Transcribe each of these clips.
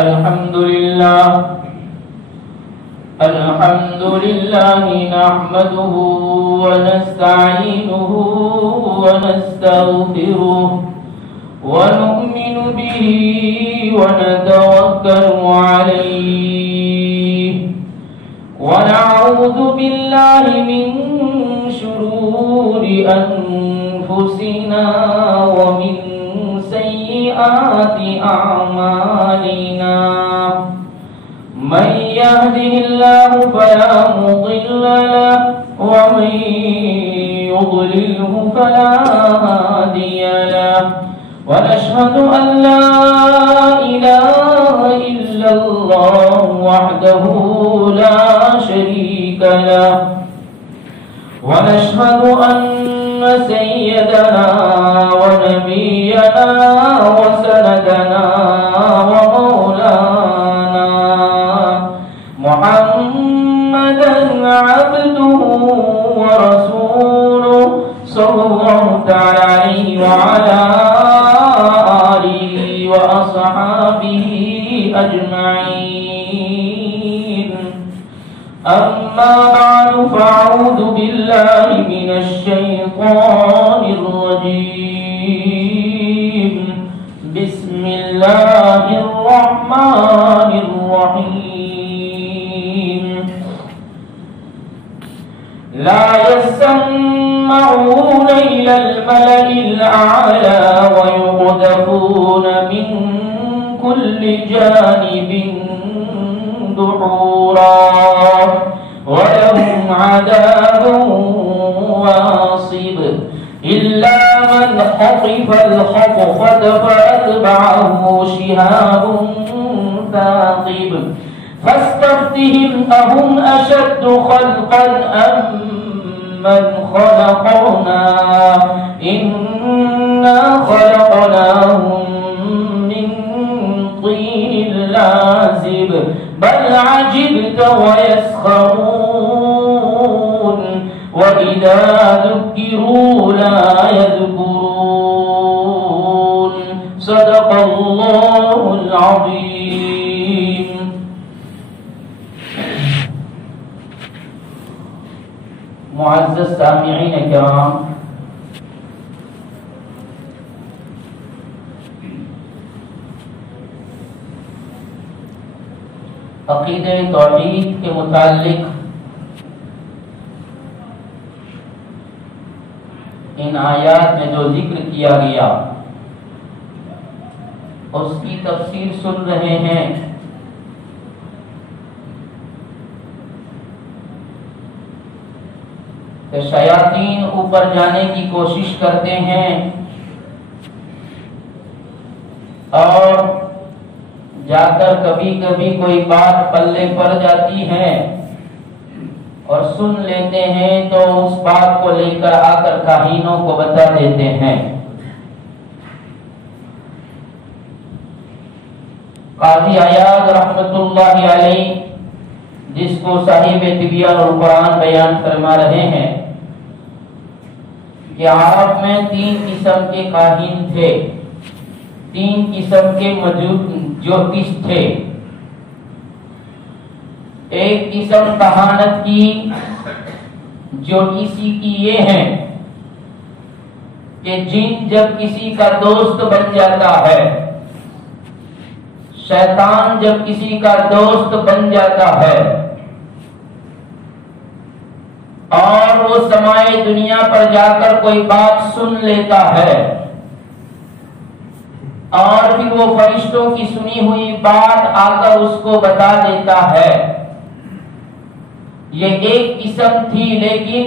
الحمد لله نحمده ونستعينه ونستغفره ونؤمن به ونتوكل عليه ونعوذ بالله من شرور أنفسنا ومن سيئات أعمالنا من يهده الله فلا مضل له ومن يضلله فلا هادي له ونشهد أن لا إله إلا الله وحده لا شريك له ونشهد أن سيدنا ونبينا وسندنا ومولانا محمدا عبده ورسوله صلى الله تعالى عليه وعلى آله وأصحابه أجمعين أما بعد فأعوذ بالله من الشيطان الرجيم بسم الله الرحمن الرحيم لا يسمعون إلى الملأ الأعلى ويقذفون من كل جانب دحورا ولهم عذاب واصب إلا من خطف الخطفة فأتبعه شهاب ثاقب فاستفتهم أهم أشد خلقا أم من خلقنا إنا خلقناهم من طين لازب بل عجبت ويسخرون وإذا ذكروا لا يذكرون صدق الله العظيم. معزز سامعین کرام، عقیدہ توحید کے متعلق ان آیات میں جو ذکر کیا گیا اس کی تفسیر سن رہے ہیں. کہ شیاطین اوپر جانے کی کوشش کرتے ہیں اور جا کر کبھی کبھی کوئی بات پلے پڑ جاتی ہے اور سن لیتے ہیں تو اس بات کو لے کر آ کر کاہینوں کو بتا دیتے ہیں. قاضی عیاض رحمت اللہ علیہ جس کو صاحب تبیان القرآن بیان فرما رہے ہیں کہ عرب میں 3 قسم کے کاہن تھے، 3 قسم کے جوتش تھے. ایک قسم کہانت کی جوتشی کی یہ ہے کہ جن جب کسی کا دوست بن جاتا ہے، شیطان جب کسی کا دوست بن جاتا ہے اور وہ سمائے دنیا پر جا کر کوئی بات سن لیتا ہے اور پھر وہ فرشتوں کی سنی ہوئی بات آ کر اس کو بتا دیتا ہے. یہ ایک قسم تھی، لیکن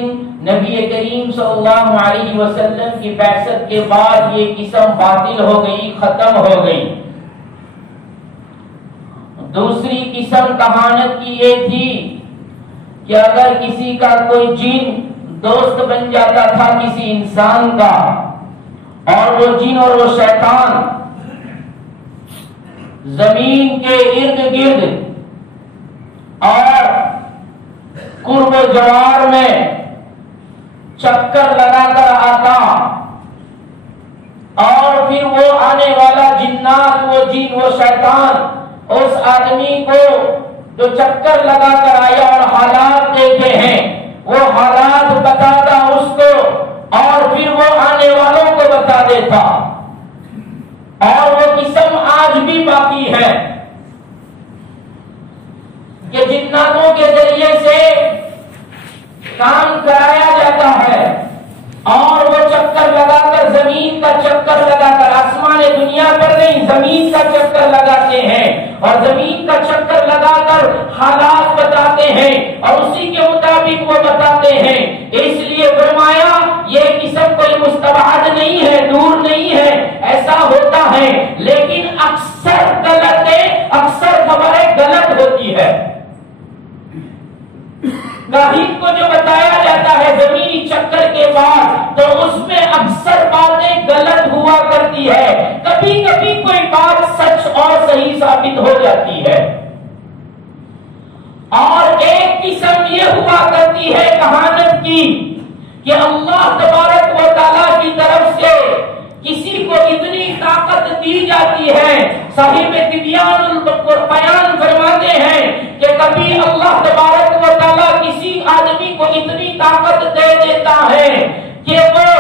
نبی کریم صلی اللہ علیہ وسلم کی بعثت کے بعد یہ قسم باطل ہو گئی، ختم ہو گئی. دوسری قسم کہانت کی یہ تھی کہ اگر کسی کا کوئی جن دوست بن جاتا تھا کسی انسان کا اور وہ جن اور وہ شیطان زمین کے ارد گرد اور قرب و جوار میں چکر لگا کر آتا اور پھر وہ آنے والا جنات، وہ جن، وہ شیطان اس آدمی کو جو چکر لگا کر آیا اور حالات دیکھے ہیں وہ حالات بتاتا اس کو اور پھر وہ آنے والوں کو بتا دیتا، اور وہ قسم آج بھی باقی ہے کہ جناتوں کے ذریعے سے کام کرایا جاتا ہے اور وہ چکر لگا کر زمین کا چکر لگا کر، آسمان دنیا پر نہیں زمین کا چکر لگاتے ہیں اور زمین کا چکر لگا کر حالات بتاتے ہیں اور اسی کے مطابق وہ بتاتے ہیں۔ اس لیے فرمایا یہ قسم کوئی مستبعد نہیں ہے، دور نہیں ہے، ایسا ہوتا ہے لیکن اکثر غلط ہے، اکثر خبریں غلط ہوتی ہے۔ راہب کو جو بتایا جاتا ہے زمینی چکر کے بعد تو اس میں اکثر باتیں غلط ہوا کرتی ہے، کبھی کبھی کوئی بات سچ اور صحیح ثابت ہو جاتی ہے، اور ایک قسم یہ ہوا کرتی ہے کہانت کی کہ اللہ تبارک و تعالیٰ کی طرف سے کسی کو اتنی طاقت دی جاتی ہے۔ صاحب تبیان البیان فرماتے ہیں کہ کبھی اللہ تبارک و تعالیٰ کسی آدمی کو اتنی طاقت دے دیتا ہے کہ وہ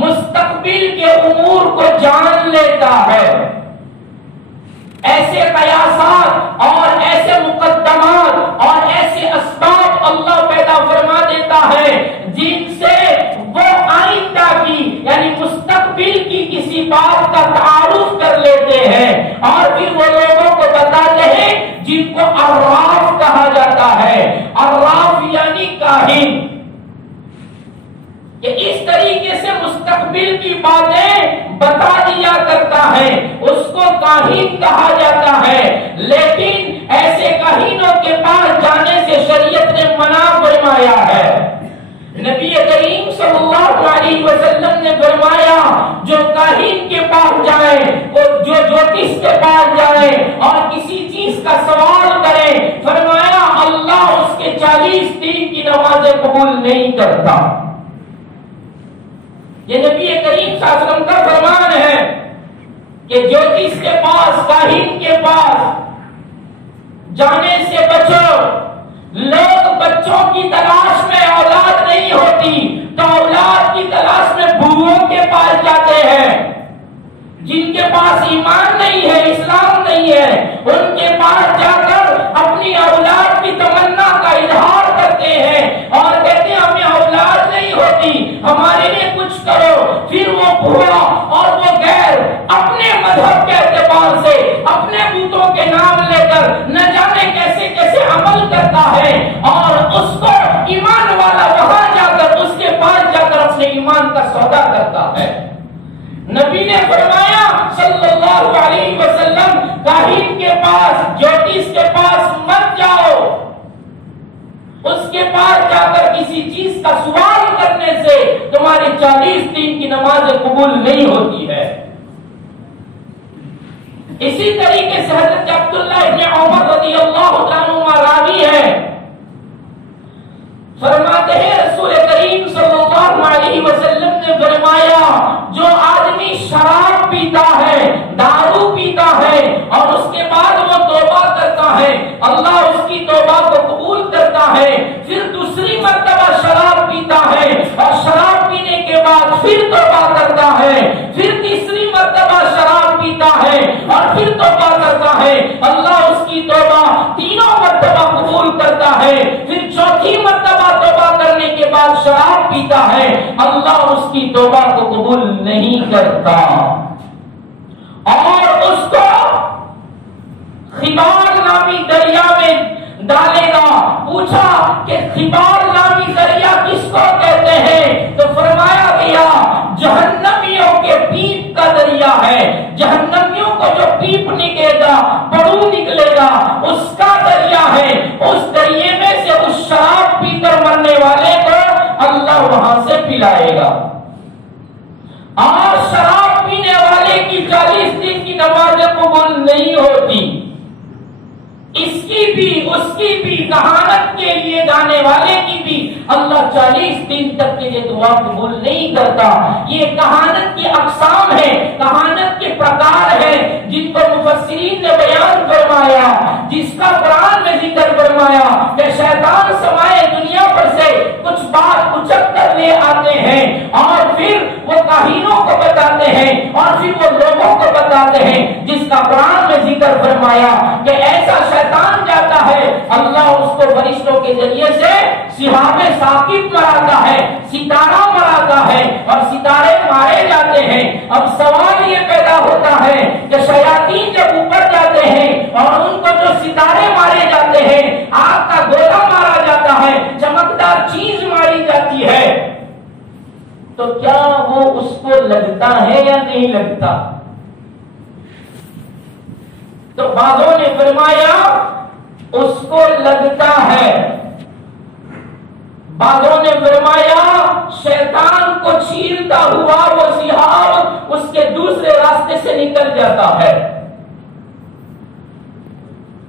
مستقبل کے امور کو جان لیتا ہے۔ ایسے قیاسات اور ایسے مقدمات اور ایسے اسباب اللہ پیدا فرما دیتا ہے جن سے وہ آئندہ کی یعنی مستقبل کی کسی بات کا تعارف کر لیتے ہیں اور پھر وہ لوگوں کو بتاتے ہیں جن کو عراف کہا جاتا ہے۔ عراف یعنی کاہن، کہ اس طریقے سے مستقبل کی باتیں بتا دیا کرتا ہے، اس کو کاہن کہا جاتا ہے۔ لیکن ایسے کاہنوں کے پاس جانے سے شریعت نے منع فرمایا ہے۔ نبی کریم صلی اللہ علیہ وسلم نے فرمایا جو کاہن کے پاس جائے، جو جوتش کے پاس جائے اور کسی چیز کا سوال کرے، فرمایا اللہ اس کے 40 دن کی نمازیں قبول نہیں کرتا۔ یہ نبی کریم صلی اللہ علیہ وسلم کا فرمان ہے کہ جوتش کے پاس، کاہن کے پاس جانے سے بچو۔ لوگ بچوں کی تلاش میں اولاد نہیں ہوتی تو اولاد کی تلاش میں بوڑھوں کے پاس جاتے ہیں، جن کے پاس ایمان نہیں ہے، اسلام نہیں ہے، ان کے پاس جا کر اپنی اولاد کی تمنا کا اظہار کرتے ہیں اور کہتے ہیں ہمیں اولاد نہیں ہوتی، ہمارے لیے کچھ کرو۔ پھر وہ بوڑھا اور وہ غیر اپنے مذہب کے اعتبار سے اپنے بتوں کے نام لے کر نہ جانے کیسے کیسے عمل کرتا ہے اور اس کو ایمان والا وہاں جا کر اس کے پاس جا کر اپنے ایمان کا سودا کرتا ہے۔ نبی نے فرمایا صلی اللہ علیہ وسلم کاہن کے پاس، جوتش کے پاس مت جاؤ، اس کے پاس جا کر کسی چیز کا سوال کرنے سے تمہاری 40 دن کی نماز قبول نہیں ہوتی ہے۔ اسی طریقے سے حضرت عبداللہ ابن عمر رضی اللہ عنہ راوی ہے، فرماتے ہیں رسول کریم صلی اللہ علیہ وسلم نے فرمایا جو آدمی شراب پیتا ہے، دارو پیتا ہے اور اس کے بعد وہ توبہ کرتا ہے، اللہ اس کی توبہ کو قبول کرتا ہے، پھر دوسری مرتبہ شراب پیتا ہے اور شراب پینے کے بعد پھر توبہ کرتا ہے، پھر تیسری مرتبہ شراب پیتا ہے اور پھر توبہ کرتا ہے، اللہ اس کی توبہ تینوں مرتبہ قبول کرتا ہے، پھر چوتھی مرتبہ توبہ کرنے کے بعد شراب پیتا ہے، اللہ اس کی توبہ کو قبول نہیں کرتا اور اس کو خبار نامی دریا میں ڈالے گا۔ پوچھا کہ خبار نامی دریا کس کو کہتے ہیں تو فرمایا گیا جہنمیوں کے پیپ کا دریا ہے، جہنمیوں کو جو پیپ نکلے گا، پڑو نکلے گا، اس کا دریا ہے۔ اس دریے میں سے اس شراب پی کر مرنے والے کو اللہ وہاں سے پلائے گا، اور شراب پینے والے کی 40 دن کی نماز قبول نہیں ہوتی۔ اس کی بھی، اس کی بھی، کہانت کے لیے جانے والے کی بھی اللہ 40 دن تک کے لیے دعا قبول نہیں کرتا۔ یہ کہانت کی اقسام ہے، کہانت کے پرکار ہیں جن کو مفسرین نے بیان فرمایا، جس کا قرآن میں ذکر فرمایا کہ شیطان سمائے دنیا پر سے کچھ بات اچک کر لے آتے ہیں اور پھر وہ کاہنوں کو بتاتے ہیں اور پھر وہ لوگوں کو بتاتے ہیں، جس کا قرآن میں ذکر فرمایا کہ ایسا شیطان جاتا ہے، اللہ اس کو فرشتوں کے ذریعے سے سحاب ثاقب مراتا ہے، ستارہ مراتا ہے اور ستارے مارے جاتے ہیں۔ اب سوال یہ پیدا ہوتا ہے کہ شیاطین جب اوپر جاتے ہیں اور ان کو جو ستارے مارے جاتے ہیں، آگ کا گولا مارا جاتا ہے، چمکدار چیز ماری جاتی ہے، تو کیا وہ اس کو لگتا ہے یا نہیں لگتا؟ تو بعضوں نے فرمایا اس کو لگتا ہے، بعضوں نے فرمایا شیطان کو چھیلتا ہوا وہ سحاب اس کے دوسرے راستے سے نکل جاتا ہے۔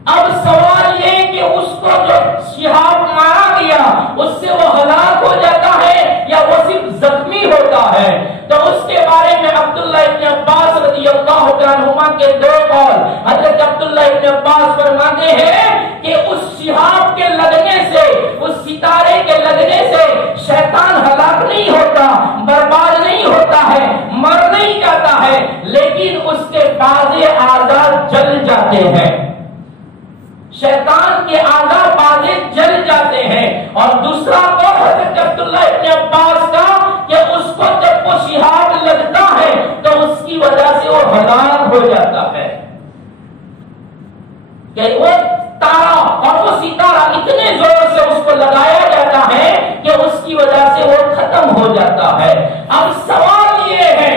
اب سوال یہ کہ اس کو جو سحاب مارا گیا اس سے وہ ہلاک ہو جاتا ہے یا وہ صرف زخمی ہوتا ہے؟ تو اس کے بارے میں عبداللہ ابن عباس رضی اللہ عنہما کے دو قول۔ حضرت عبداللہ ابن عباس فرماتے ہیں کہ اس سحاب کے لگنے سے، اس ستارے کے لگنے سے شیطان ہلاک نہیں ہوتا، برباد نہیں ہوتا ہے، مر نہیں جاتا ہے، لیکن اس کے بعض اعضاء جل جاتے ہیں، شیطان کے اعضاء بعض جل جاتے ہیں۔ اور دوسرا قول حضرت عبداللہ ابن عباس کا کہ اس کو جب وہ شہاب لگتا ہے تو اس کی وجہ سے وہ ہلاک ہو جاتا ہے، کہ وہ تارا اور وہ ستارہ اتنے زور سے اس کو لگایا جاتا ہے کہ اس کی وجہ سے وہ ختم ہو جاتا ہے۔ اب سوال یہ ہے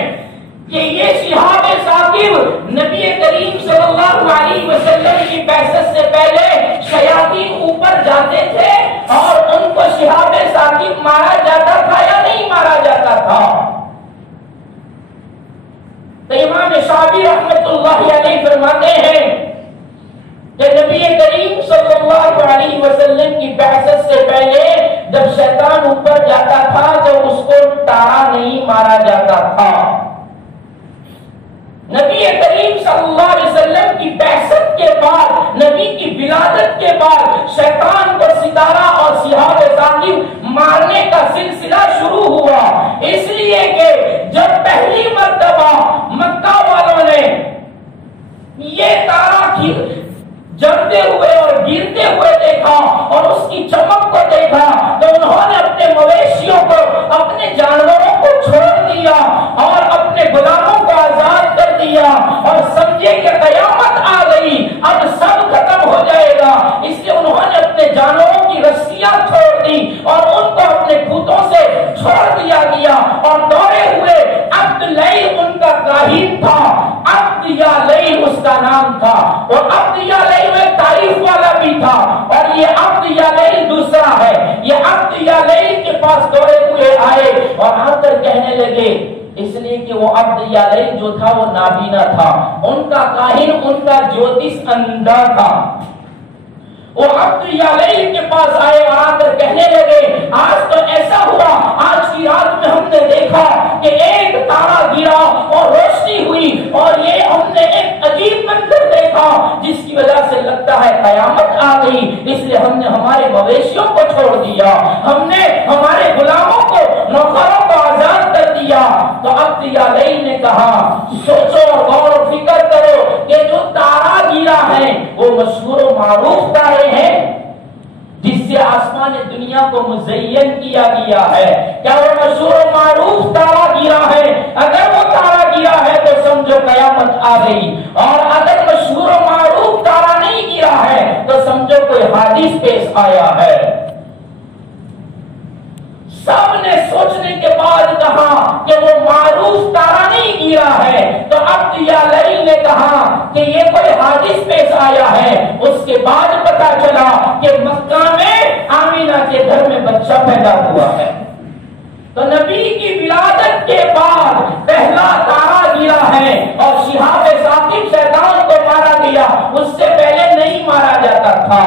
کہ یہ شہاب ثاقب نبی کریم صلی اللہ علیہ وسلم کی بعثت سے پہلے شیاطین اوپر جاتے تھے اور ان کو شہاب ثاقب مارا جاتا تھا یا نہیں مارا جاتا تھا؟ تو امام شافعی رحمۃ اللہ علیہ فرماتے ہیں کہ نبی کریم صلی اللہ علیہ وسلم کی بعثت سے پہلے جب شیطان اوپر جاتا تھا تو اس کو ٹارا نہیں مارا جاتا تھا۔ نبی کریم صلی اللہ علیہ وسلم کی بعثت کے بعد، نبی کی ولادت کے بعد شیطان کو ستارہ اور سحاب ثاقب مارنے کا سلسلہ شروع ہوا، اس لیے کہ جب پہلی مرتبہ مکہ والوں نے یہ تارا جلتے ہوئے اور گرتے ہوئے دیکھا اور اس کی چمک کو دیکھا تو انہوں نے اپنے مویشیوں کو، اپنے جانوروں کو چھوڑ دیا اور اپنے غلاموں کو آزاد کر دیا اور سمجھے کہ قیامت آ گئی، اب سب ختم ہو جائے گا، اس لیے انہوں نے اپنے جانوروں کی رسیاں چھوڑ دی اور ان کو اپنے کھوتوں سے چھوڑ دیا گیا اور دوڑے ہوئے عبد لیل ان کا کاہن تھا، عبد یا لیل اس کا نام تھا، اور عبد یا لیل میں تعریف والا بھی تھا، اور یہ عبد یا لیل دوسرا ہے۔ یہ عبد یا لیل کے پاس دوڑے ہوئے آئے اور آ کر کہنے لگے، اس لیے کہ وہ عبد یا لیل جو تھا وہ نابینا تھا، ان کا کاہن ان کا جوتش اندھا تھا، وہ عبد یا لیل کے پاس آئے اور آ کر کہنے لگے، آج تو ایسا ہوا، آج کی رات میں ہم نے دیکھا کہ ایک تارا گرا اور روشنی ہوئی اور یہ ہم نے ایک عجیب منظر دیکھا جس کی وجہ سے لگتا ہے قیامت آ گئی، اس لیے ہم نے ہمارے مویشیوں کو چھوڑ دیا، ہم نے ہمارے غلاموں کو، نوکروں کو آزاد کر دیا۔ تو عبد یا لیل نے کہا، سوچو اور غور و فکر کرو کہ جو تارا گرا ہے وہ مشہور و معروف تارے ہیں جس سے آسمان دنیا کو مزین کیا گیا ہے، کیا وہ مشہور و معروف تارا گرا ہے؟ اگر وہ تارا گرا ہے تو سمجھو قیامت آ گئی، اور اگر مشہور و معروف تارا نہیں گرا ہے تو سمجھو کوئی حادث پیش آیا ہے۔ سب نے سوچنے کے بعد کہا کہ وہ معروف تارا نہیں گرا ہے، تو عبد یا لیل نے کہا کہ یہ کوئی حادث پیش آیا ہے۔ اس کے بعد پتا چلا کہ مکہ میں آمینہ کے گھر میں بچہ پیدا ہوا ہے، تو نبی کی ولادت کے بعد پہلا تارا گرا ہے اور شہاب ثاقب شیطان کو مارا گیا، اس سے پہلے نہیں مارا جاتا تھا۔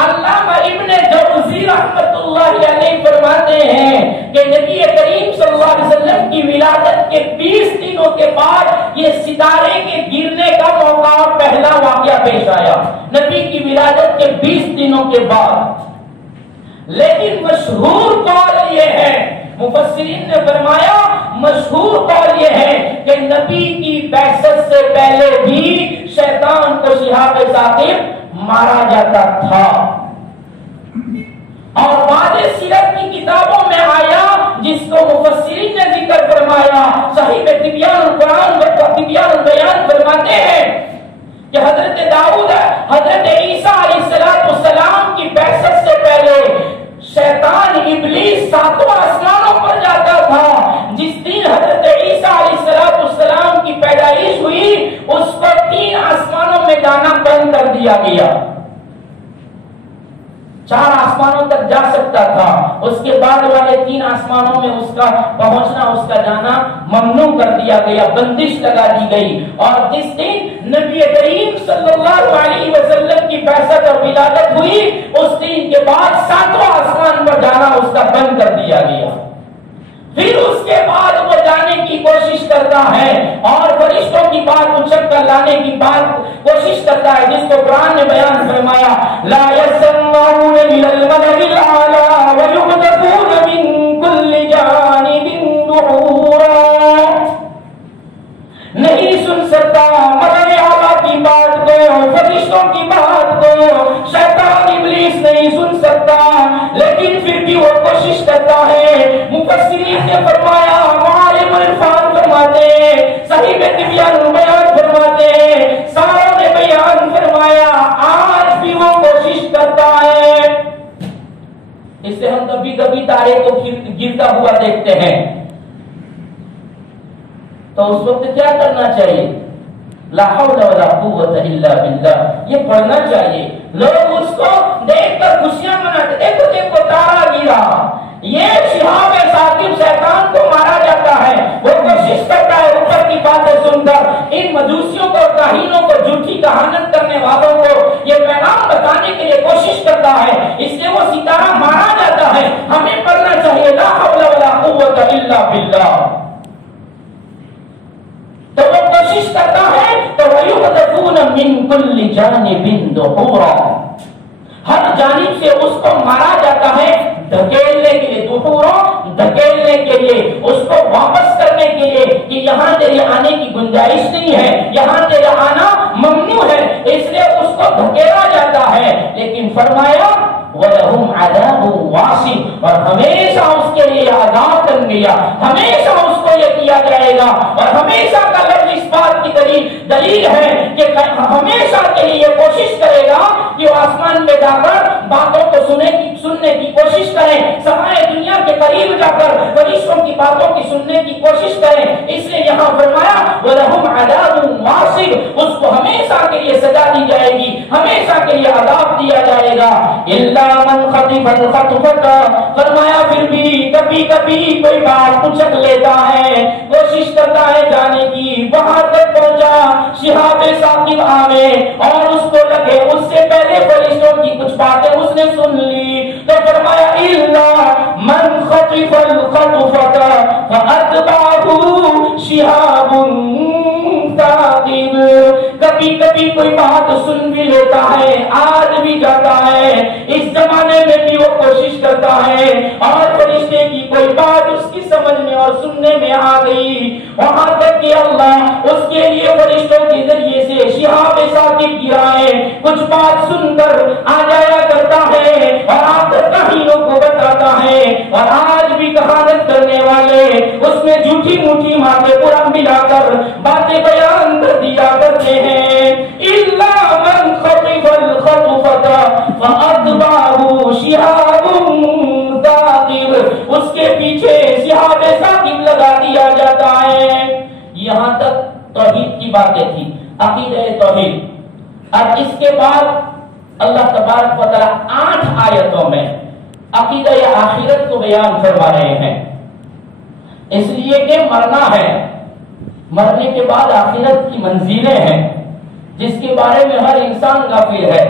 علامہ ابن جوزی رحمت اللہ علیہ فرماتے ہیں کہ نبی کریم صلی اللہ علیہ وسلم کی ولادت کے 20 دنوں کے بعد یہ ستارے کے گرنے کا موقع اور پہلا واقعہ پیش آیا، نبی کی ولادت کے 20 دنوں کے بعد۔ لیکن مشہور قول یہ ہے، مفسرین نے فرمایا مشہور قول یہ ہے کہ نبی کی بعثت سے پہلے بھی شیطان کو شہاب ثاقب مارا جاتا تھا، اور بعض سیرت کی کتابوں میں آیا جس کو مفسرین نے ذکر فرمایا، صحیح طبیان القرآن و طبیان البیان فرماتے ہیں کہ حضرت داؤد حضرت عیسیٰ علیہ السلام کی بعثت سے پہلے شیطان ابلیس 7 آسمانوں پر جاتا تھا۔ جس دن حضرت عیسیٰ علیہ السلام کی پیدائش ہوئی اس کو 3 آسمانوں میں جانا بند کر دیا گیا، 4 آسمانوں تک جا سکتا تھا، اس کے بعد والے 3 آسمانوں میں اس کا پہنچنا، اس کا جانا ممنوع کر دیا گیا، بندش لگا دی گئی۔ اور جس دن نبی کریم صلی اللہ علیہ وسلم کی بعثت اور ولادت ہوئی اس دن کے بعد 7واں آسمان پر جانا اس کا بند کر دیا گیا۔ پھر اس کے بعد وہ جانے کی کوشش کرتا ہے اور فرشتوں کی بات اچک کر لانے کی بات کوشش کرتا ہے، جس کو قرآن نے بیان فرمایا لا يسمعون الى الملأ الاعلى ويقذفون من كل جانب دحورا، نہیں سن سکتا ملأ اعلیٰ کی بات کو، فرشتوں کی بات کو شیطان ابلیس نہیں سن سکتا، لیکن پھر بھی وہ کوشش کرتا ہے۔ مفسرین نے فرمایا، معالم عرفان فرماتے ہیں، صحیح طبیان البیان فرماتے ہیں، ساروں نے بیان فرمایا آج بھی وہ کوشش کرتا ہے۔ اس سے ہم کبھی کبھی تارے کو گرتا ہوا دیکھتے ہیں تو اس وقت کیا کرنا چاہیے؟ لا حول ولا قوت الا باللہ، یہ پڑھنا چاہیے۔ لوگ اس کو دیکھ کر خوشیاں مناتے، دیکھو دیکھو تارا گرا، یہ شہاب ثاقب شیطان کو مارا جاتا ہے، وہ کوشش کرتا ہے اوپر کی باتیں سن کر ان مجوسیوں کو، کاہنوں کو، جھوٹی کہانت کرنے والوں کو یہ پیغام بتانے کے لیے کوشش کرتا ہے، اس لیے وہ ستارہ مارا جاتا ہے۔ ہمیں پڑھنا چاہیے لا حول ولا قوت الا باللہ۔ تو وہ کوشش کرتا ہے تو وَيُقْذَفُونَ مِن كُلِّ جَانِبٍ دُحُورًا، ہر جانب سے اس کو مارا جاتا ہے، دھکیلنے کے لیے، دھکیلنے کے لیے، اس کو واپس کرنے کے لیے کہ یہاں تیرے آنے کی گنجائش نہیں ہے، یہاں تیرا آنا ممنوع ہے، اس لیے اس کو دھکیلا جاتا ہے۔ لیکن فرمایا وَلَهُمْ عَذَابٌ وَاصِبٌ، اور ہمیشہ اس کے لیے عذاب بن گیا، ہمیشہ اس کو یہ کیا جائے گا، اور ہمیشہ کا لفظ اس بات کی دلیل ہے کہ ہمیشہ کے لیے یہ کوشش کرے گا کہ وہ آسمان پہ جا کر باتوں کو سننے کی کوشش کریں، سمائے دنیا کے قریب جا کر فرشتوں کی باتوں کی سننے کی کوشش کریں۔ اس لیے یہاں فرمایا وَلَهُمْ عَذَابٌ وَاصِبٌ، اس کو ہمیشہ کے لیے سزا دی جائے گی، ہمیشہ کے لیے عذاب دیا جائے گا۔ إِلَّا مَنْ خَطِفَ الْخَطْفَةَ، فرمایا پھر بھی کبھی کبھی کوئی بات اچک لیتا ہے، کوشش کرتا ہے جانے کی، وہاں تک پہنچا شہاب ثاقب آوے اور اس کو لگے اس سے پہلے فرشتوں کی کچھ باتیں اس نے سن لی، تو فرمایا إِلَّا مَنْ خَطِفَ الْخَطْفَةَ فَأَتْبَعَهُ شِهَابٌ ثَاقِبٌ، کبھی کبھی کوئی بات سن بھی لیتا ہے، آج بھی جاتا ہے، اس زمانے میں بھی وہ کوشش کرتا ہے، اور فرشتے کی کوئی بات اس کی سمجھ میں اور سننے میں آ گئی، وہاں تک کہ اللہ اس کے لیے فرشتوں کے ذریعے سے شہاب ثاقب گرائے، کچھ بات سن کر آ جایا کرتا ہے اور آپ کہانیوں کو بتاتا ہے، اور آج بھی کہانت کرنے والے اس میں جھوٹی موٹی باتیں پورا ملا کر باتیں بیان کر دیا کرتے ہیں۔ إِلَّا مَنْ خَطِفَ الْخَطْفَةَ فَأَتْبَعَهُ شِهَابٌ ثَاقِبٌ، اس کے پیچھے شہاب ثاقب لگا دیا جاتا ہے۔ یہاں تک توحید کی باتیں تھی، عقیدہ توحید۔ اب اس کے بعد اللہ تبارک و تعالی 8 آیتوں میں عقیدہ آخرت کو بیان فرما رہے ہیں، اس لیے کہ مرنا ہے، مرنے کے بعد آخرت کی منزلیں ہیں جس کے بارے میں ہر انسان غافل ہے،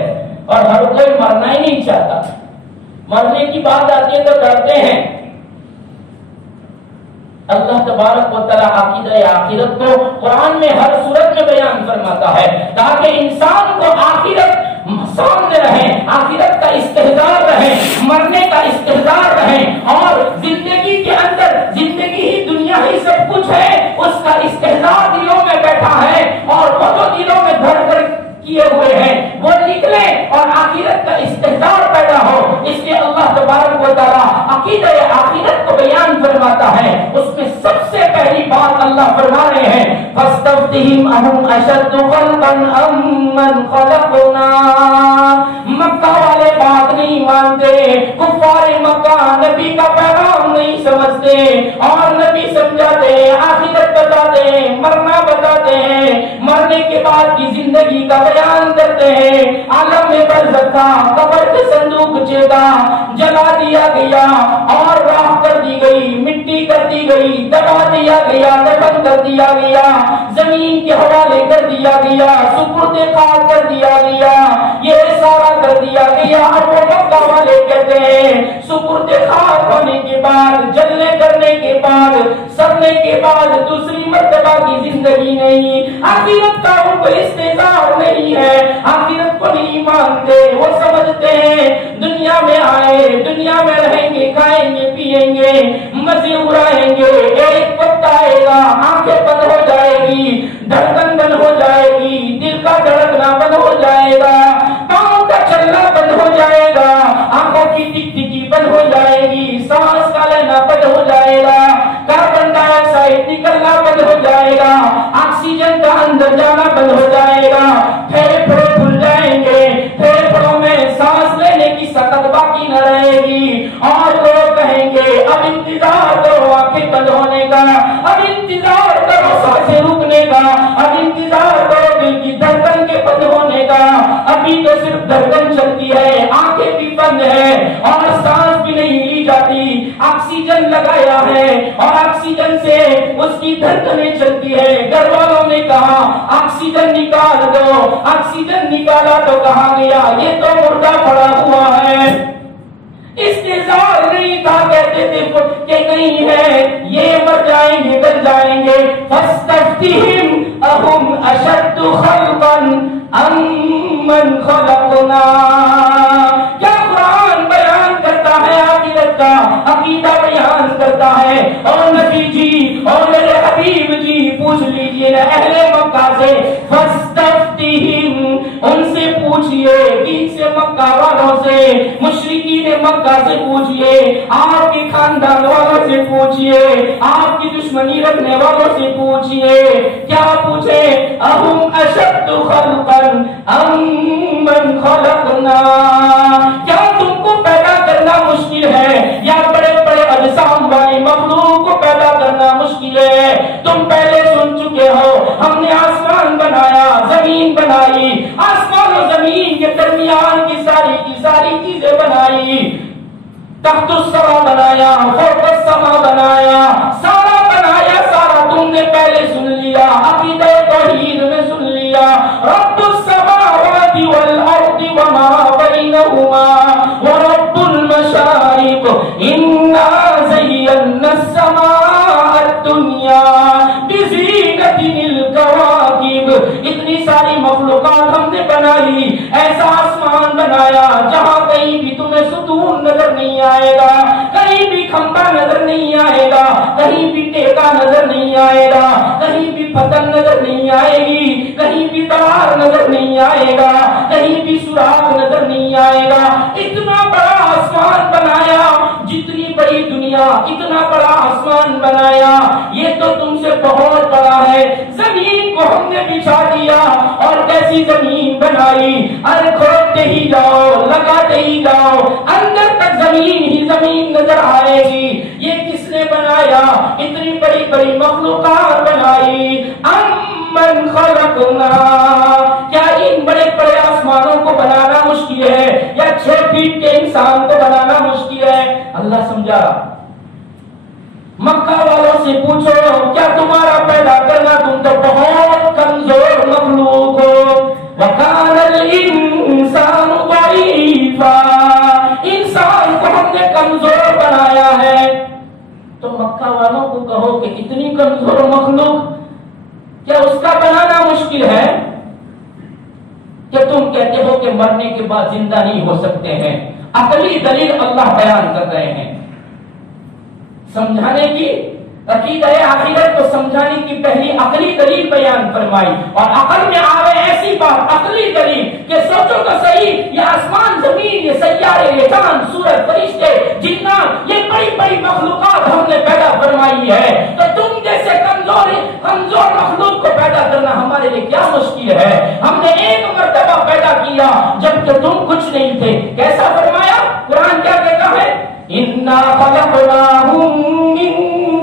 اور ہر کوئی مرنا ہی نہیں چاہتا۔ مرنے کی بات آتی ہے تو ڈرتے ہیں۔ اللہ تبارک و تعالی عقیدہ آخرت کو قرآن میں ہر سورت میں بیان فرماتا ہے تاکہ انسان کو آخرت سامنے رہے، آخرت کا استحضار رہے، مرنے کا استحضار رہے، اور زندگی کے اندر زندگی ہی دنیا ہی سب کچھ ہے، اس کا استحضار دلوں میں بیٹھا ہے، اور وہ جو دلوں میں دھڑ کر کیے ہوئے ہیں وہ نکلے اور آخرت کا استحضار پیدا ہو۔ اس لیے اللہ تبارک و تعالی عقیدہ آخرت کو بیان فرماتا ہے، اس میں سب سے پہلی بات اللہ فرما رہے ہیں فَاسْتَفْتِهِمْ أَهُمْ أَشَدُّ خَلْقًا أَمْ مَنْ خَلَقْنَا۔ مکہ والے بات نہیں مانتے، کفار مکہ نبی کا پیغام نہیں سمجھتے، اور نبی سمجھاتے ہیں، آخرت بتاتے ہیں، مرنا بتاتے ہیں، مرنے کے بعد کی زندگی کا بیان کرتے ہیں۔ عالم میں برزخ تھا، قبر کے صندوق چیتا جلا دیا گیا اور راکھ کر دی گئی، مٹی کر دی گئی، دبا دیا گیا، دفن کر دیا گیا، زمین کے حوالے کر دیا گیا، سپرد خاک کر دیا گیا، یہ سارا کر دیا گیا۔ اب وہ مکہ والے کہتے ہیں سپرد خاک ہونے کے بعد، جلنے کرنے کے بعد، سڑنے کے بعد دوسری مرتبہ کی زندگی نہیں، آخرت کا ان کو استحضار نہیں ہے، آخرت کو نہیں مانتے۔ وہ سمجھتے ہیں دنیا میں آئے، دنیا میں رہیں گے، کھائیں گے، پیئیں گے، مزے اڑائیں گے، ایک وقت آئے گا آنکھیں بند ہو جائے گی، دھڑکن بند ہو جائے گی، دل کا دھڑکنا بند ہو جائے گا، پاؤں کا چلنا بند ہو جائے گا، آنکھوں کی ٹک ٹکی بند ہو جائے گی، سانس کا لینا بند ہو جائے گا، کاربن ڈائی آکسائڈ نکلنا بند ہو جائے گا، آکسیجن کا اندر جانا بند ہو جائے گا، پھیپھڑے کھل جائیں گے، پھیپھڑوں میں سانس لینے کی سکت باقی نہ رہے گی، اور لوگ کہیں گے اب انتظار کرو آنکھیں بند ہونے کا، اب انتظار کرو سانسیں رکنے کا، اب انتظار کرو دل کی دھڑکن کے بند ہونے کا۔ ابھی تو صرف دھڑکن چلتی ہے، آنکھیں بھی بند ہے اور سانس بھی نہیں لی جاتی، آکسیجن لگایا ہے اور آکسیجن سے اس کی دھڑکنیں چلتی ہے۔ گھر والوں نے کہا آکسیجن نکال دو، آکسیجن نکالا تو کہا گیا یہ تو مردہ پڑا ہوا ہے، استحضار نہیں تھا، کہتے تھے کہ نہیں ہے، یہ مر جائیں گے، گل جائیں گے۔ فَاسْتَفْتِهِمْ أَهُمْ أَشَدُّ خَلْقًا أَمْ مَنْ خَلَقْنَا۔ کیا قرآن بیان کرتا ہے آخرت کا، عقیدہ بیان کرتا ہے، اور نبی جی اور میرے حبیب جی پوچھ لیجئے نا اہل مکہ سے، فَاسْتَفْتِهِمْ، ان سے پوچھئے، کن سے؟ مکہ والوں سے، مشرکین مکہ سے پوچھئے، آپ کے خاندان والوں سے پوچھئے، آپ کی دشمنی رکھنے والوں سے پوچھئے، کیا پوچھے؟ اَهُمْ أَشَدُّ خَلْقًا أَمْ مَنْ خَلَقْنَا۔ کیا تم کو پیدا کرنا مشکل ہے یا بڑے بڑے اجسام والی مخلوق کو پیدا کرنا مشکل ہے؟ تم پہلے سن چکے ہو ہم نے آسمان بنایا، زمین بنائی، آسمان و زمین کے درمیان کی ساری چیزیں بنائی، تخت السما بنایا، فوق السما بنایا، سارا بنایا، سارا تم نے پہلے سن لیا، عقیدہ توحید میں سن لیا، رب السماوات والارض وما بینہما ورب المشارق انا زینا السماء الدنیا بزینت الکواکب۔ اتنی ساری مخلوقات ہم نے بنائی، ایسا آسمان بنایا جہاں کہیں بھی تمہیں ستون نظر نہیں آئے گا، کہیں بھی کھمبا نظر نہیں آئے گا، کہیں بھی ٹیکا نظر نہیں آئے گا، کہیں بھی پتن نظر نہیں آئے گی، کہیں بھی تار نظر نہیں آئے گا، کہیں بھی سوراخ نظر نہیں آئے گا۔ اتنا بڑا آسمان بنایا، جتنی بڑی دنیا اتنا بڑا آسمان بنایا، یہ تو تم سے بہت بڑا ہے۔ زمین کو ہم نے بچھا دیا، اور کیسی زمین بنائی، ارے کھودتے ہی جاؤ، لگاتے ہی جاؤ، اندر تک زمین ہی زمین نظر آئے گی۔ یہ کس نے بنایا؟ اتنی بڑی بڑی مخلوقات بنائی۔ امن خلقنا، کیا ان بڑے بڑے آسمانوں کو بنانا مشکل ہے یا 6 فیٹ کے انسان کو بنانا مشکل ہے؟ اللہ سمجھا۔ مکہ والوں سے پوچھو کیا تمہارا پیدا کرنا، تم تو بہت کمزور مخلوق ہو۔ وَكَانَ الْإِنسَانُ ضَعِيفًا، انسان کو کمزور مخلوق، کیا اس کا بنانا مشکل ہے؟ کہ تم کہتے ہو کہ مرنے کے بعد زندہ نہیں ہو سکتے ہیں، عقلی دلیل اللہ بیان کر رہے ہیں سمجھانے کی، عقیدہ آخرت کو سمجھانے کی پہلی عقلی دلیل بیان فرمائی، اور عقل میں آوے ایسی بات عقلی دلیل کہ سوچو تو صحیح، یہ آسمان زمین، یہ سیارے، یہ چاند سورج فرشتے جنات، یہ بڑی بڑی مخلوقات ہم نے پیدا فرمائی ہے، تو تم جیسے کمزور مخلوق کو پیدا کرنا ہمارے لیے کیا مشکل ہے؟ ہم نے ایک مرتبہ پیدا کیا جبکہ تم کچھ نہیں تھے، کیسا فرمایا؟ قرآن کیا کہتا ہے؟ اِنَّا خَلَقْنَاهُم مِّن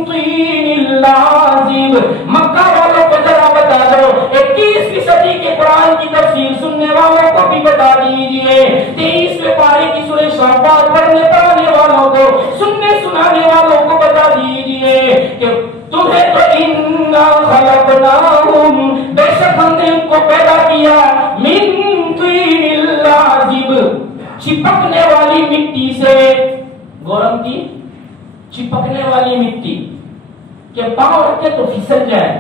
طِينٍ لَازِبٍ۔ مکہ والوں کو ذرا بتا دو، 21ویں صدی کے قرآن کی تفسیر سننے والوں کو بھی بتا دیجئے، 23ویں پارے کی سورہ صافات پڑھنے پڑھانے والوں کو، سننے سنانے والوں کو بتا دیجئے کہ تمہیں تو اِنَّا خَلَقْنَاهُم، بے شک ہم نے ان کو پیدا کیا، مِن طِينٍ لَازِبٍ، چپکنے والی مٹی سے، گورم کی چپکنے والی مٹی کہ پاؤں رکھے تو پھسل جائے،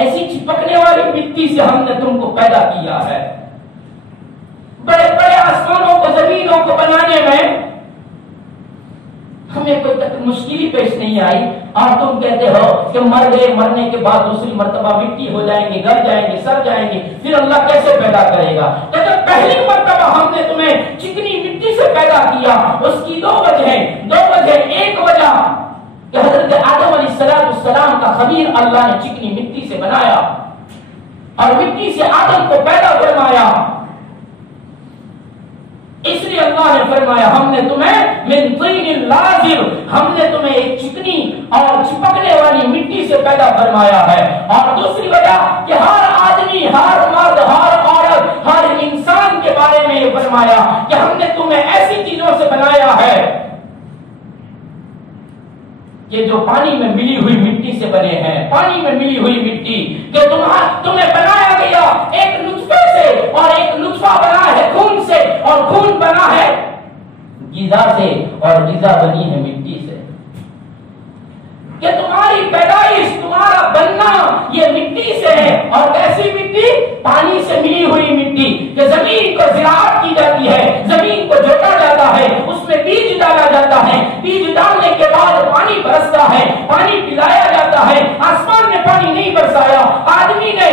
ایسی چپکنے والی مٹی سے ہم نے تم کو پیدا کیا ہے۔ بڑے بڑے آسمانوں کو زمینوں کو بنانے میں ہمیں کوئی تک مشکل پیش نہیں آئی، اور تم کہتے ہو کہ مر گئے، مرنے کے بعد دوسری مرتبہ مٹی ہو جائیں گے، گل جائیں گے، سڑ جائیں گے، پھر اللہ کیسے پیدا کرے گا؟ تو جب پہلی مرتبہ ہم نے تمہیں چکنی مٹی سے پیدا کیا، اس کی دو وجہ، ایک وجہ کہ حضرت آدم علیہ السلام کا خمیر اللہ نے چکنی مٹی سے بنایا اور مٹی سے آدم کو پیدا فرمایا، اس لیے اللہ نے فرمایا ہم نے تمہیں من طین لازب، ہم نے تمہیں ایک چکنی اور چپکنے والی مٹی سے پیدا فرمایا ہے۔ اور دوسری وجہ کہ ہر آدمی، ہر مرد، ہر عورت، ہر انسان کے بارے میں یہ فرمایا کہ ہم نے تمہیں ایسی چیزوں سے بنایا ہے کہ جو پانی میں ملی ہوئی مٹی سے بنے ہیں، پانی میں ملی ہوئی مٹی کہ تمہیں بنایا گیا ایک نطفے سے، اور ایک نطفہ بنا ہے خون سے، اور خون بنا ہے غذا سے، اور غذا بنی ہے مٹی سے، کہ تمہاری پیدائش، تمہارا بننا یہ مٹی سے ہے، اور کیسی مٹی؟ پانی سے ملی ہوئی مٹی، کہ زمین کو زراعت کی جاتی ہے، زمین کو جوتا جاتا ہے، اس میں بیج ڈالا جاتا ہے، بیج ڈالنے کے بعد پانی برستا ہے، پانی پلایا جاتا ہے، آسمان نے پانی نہیں برسایا، آدمی نے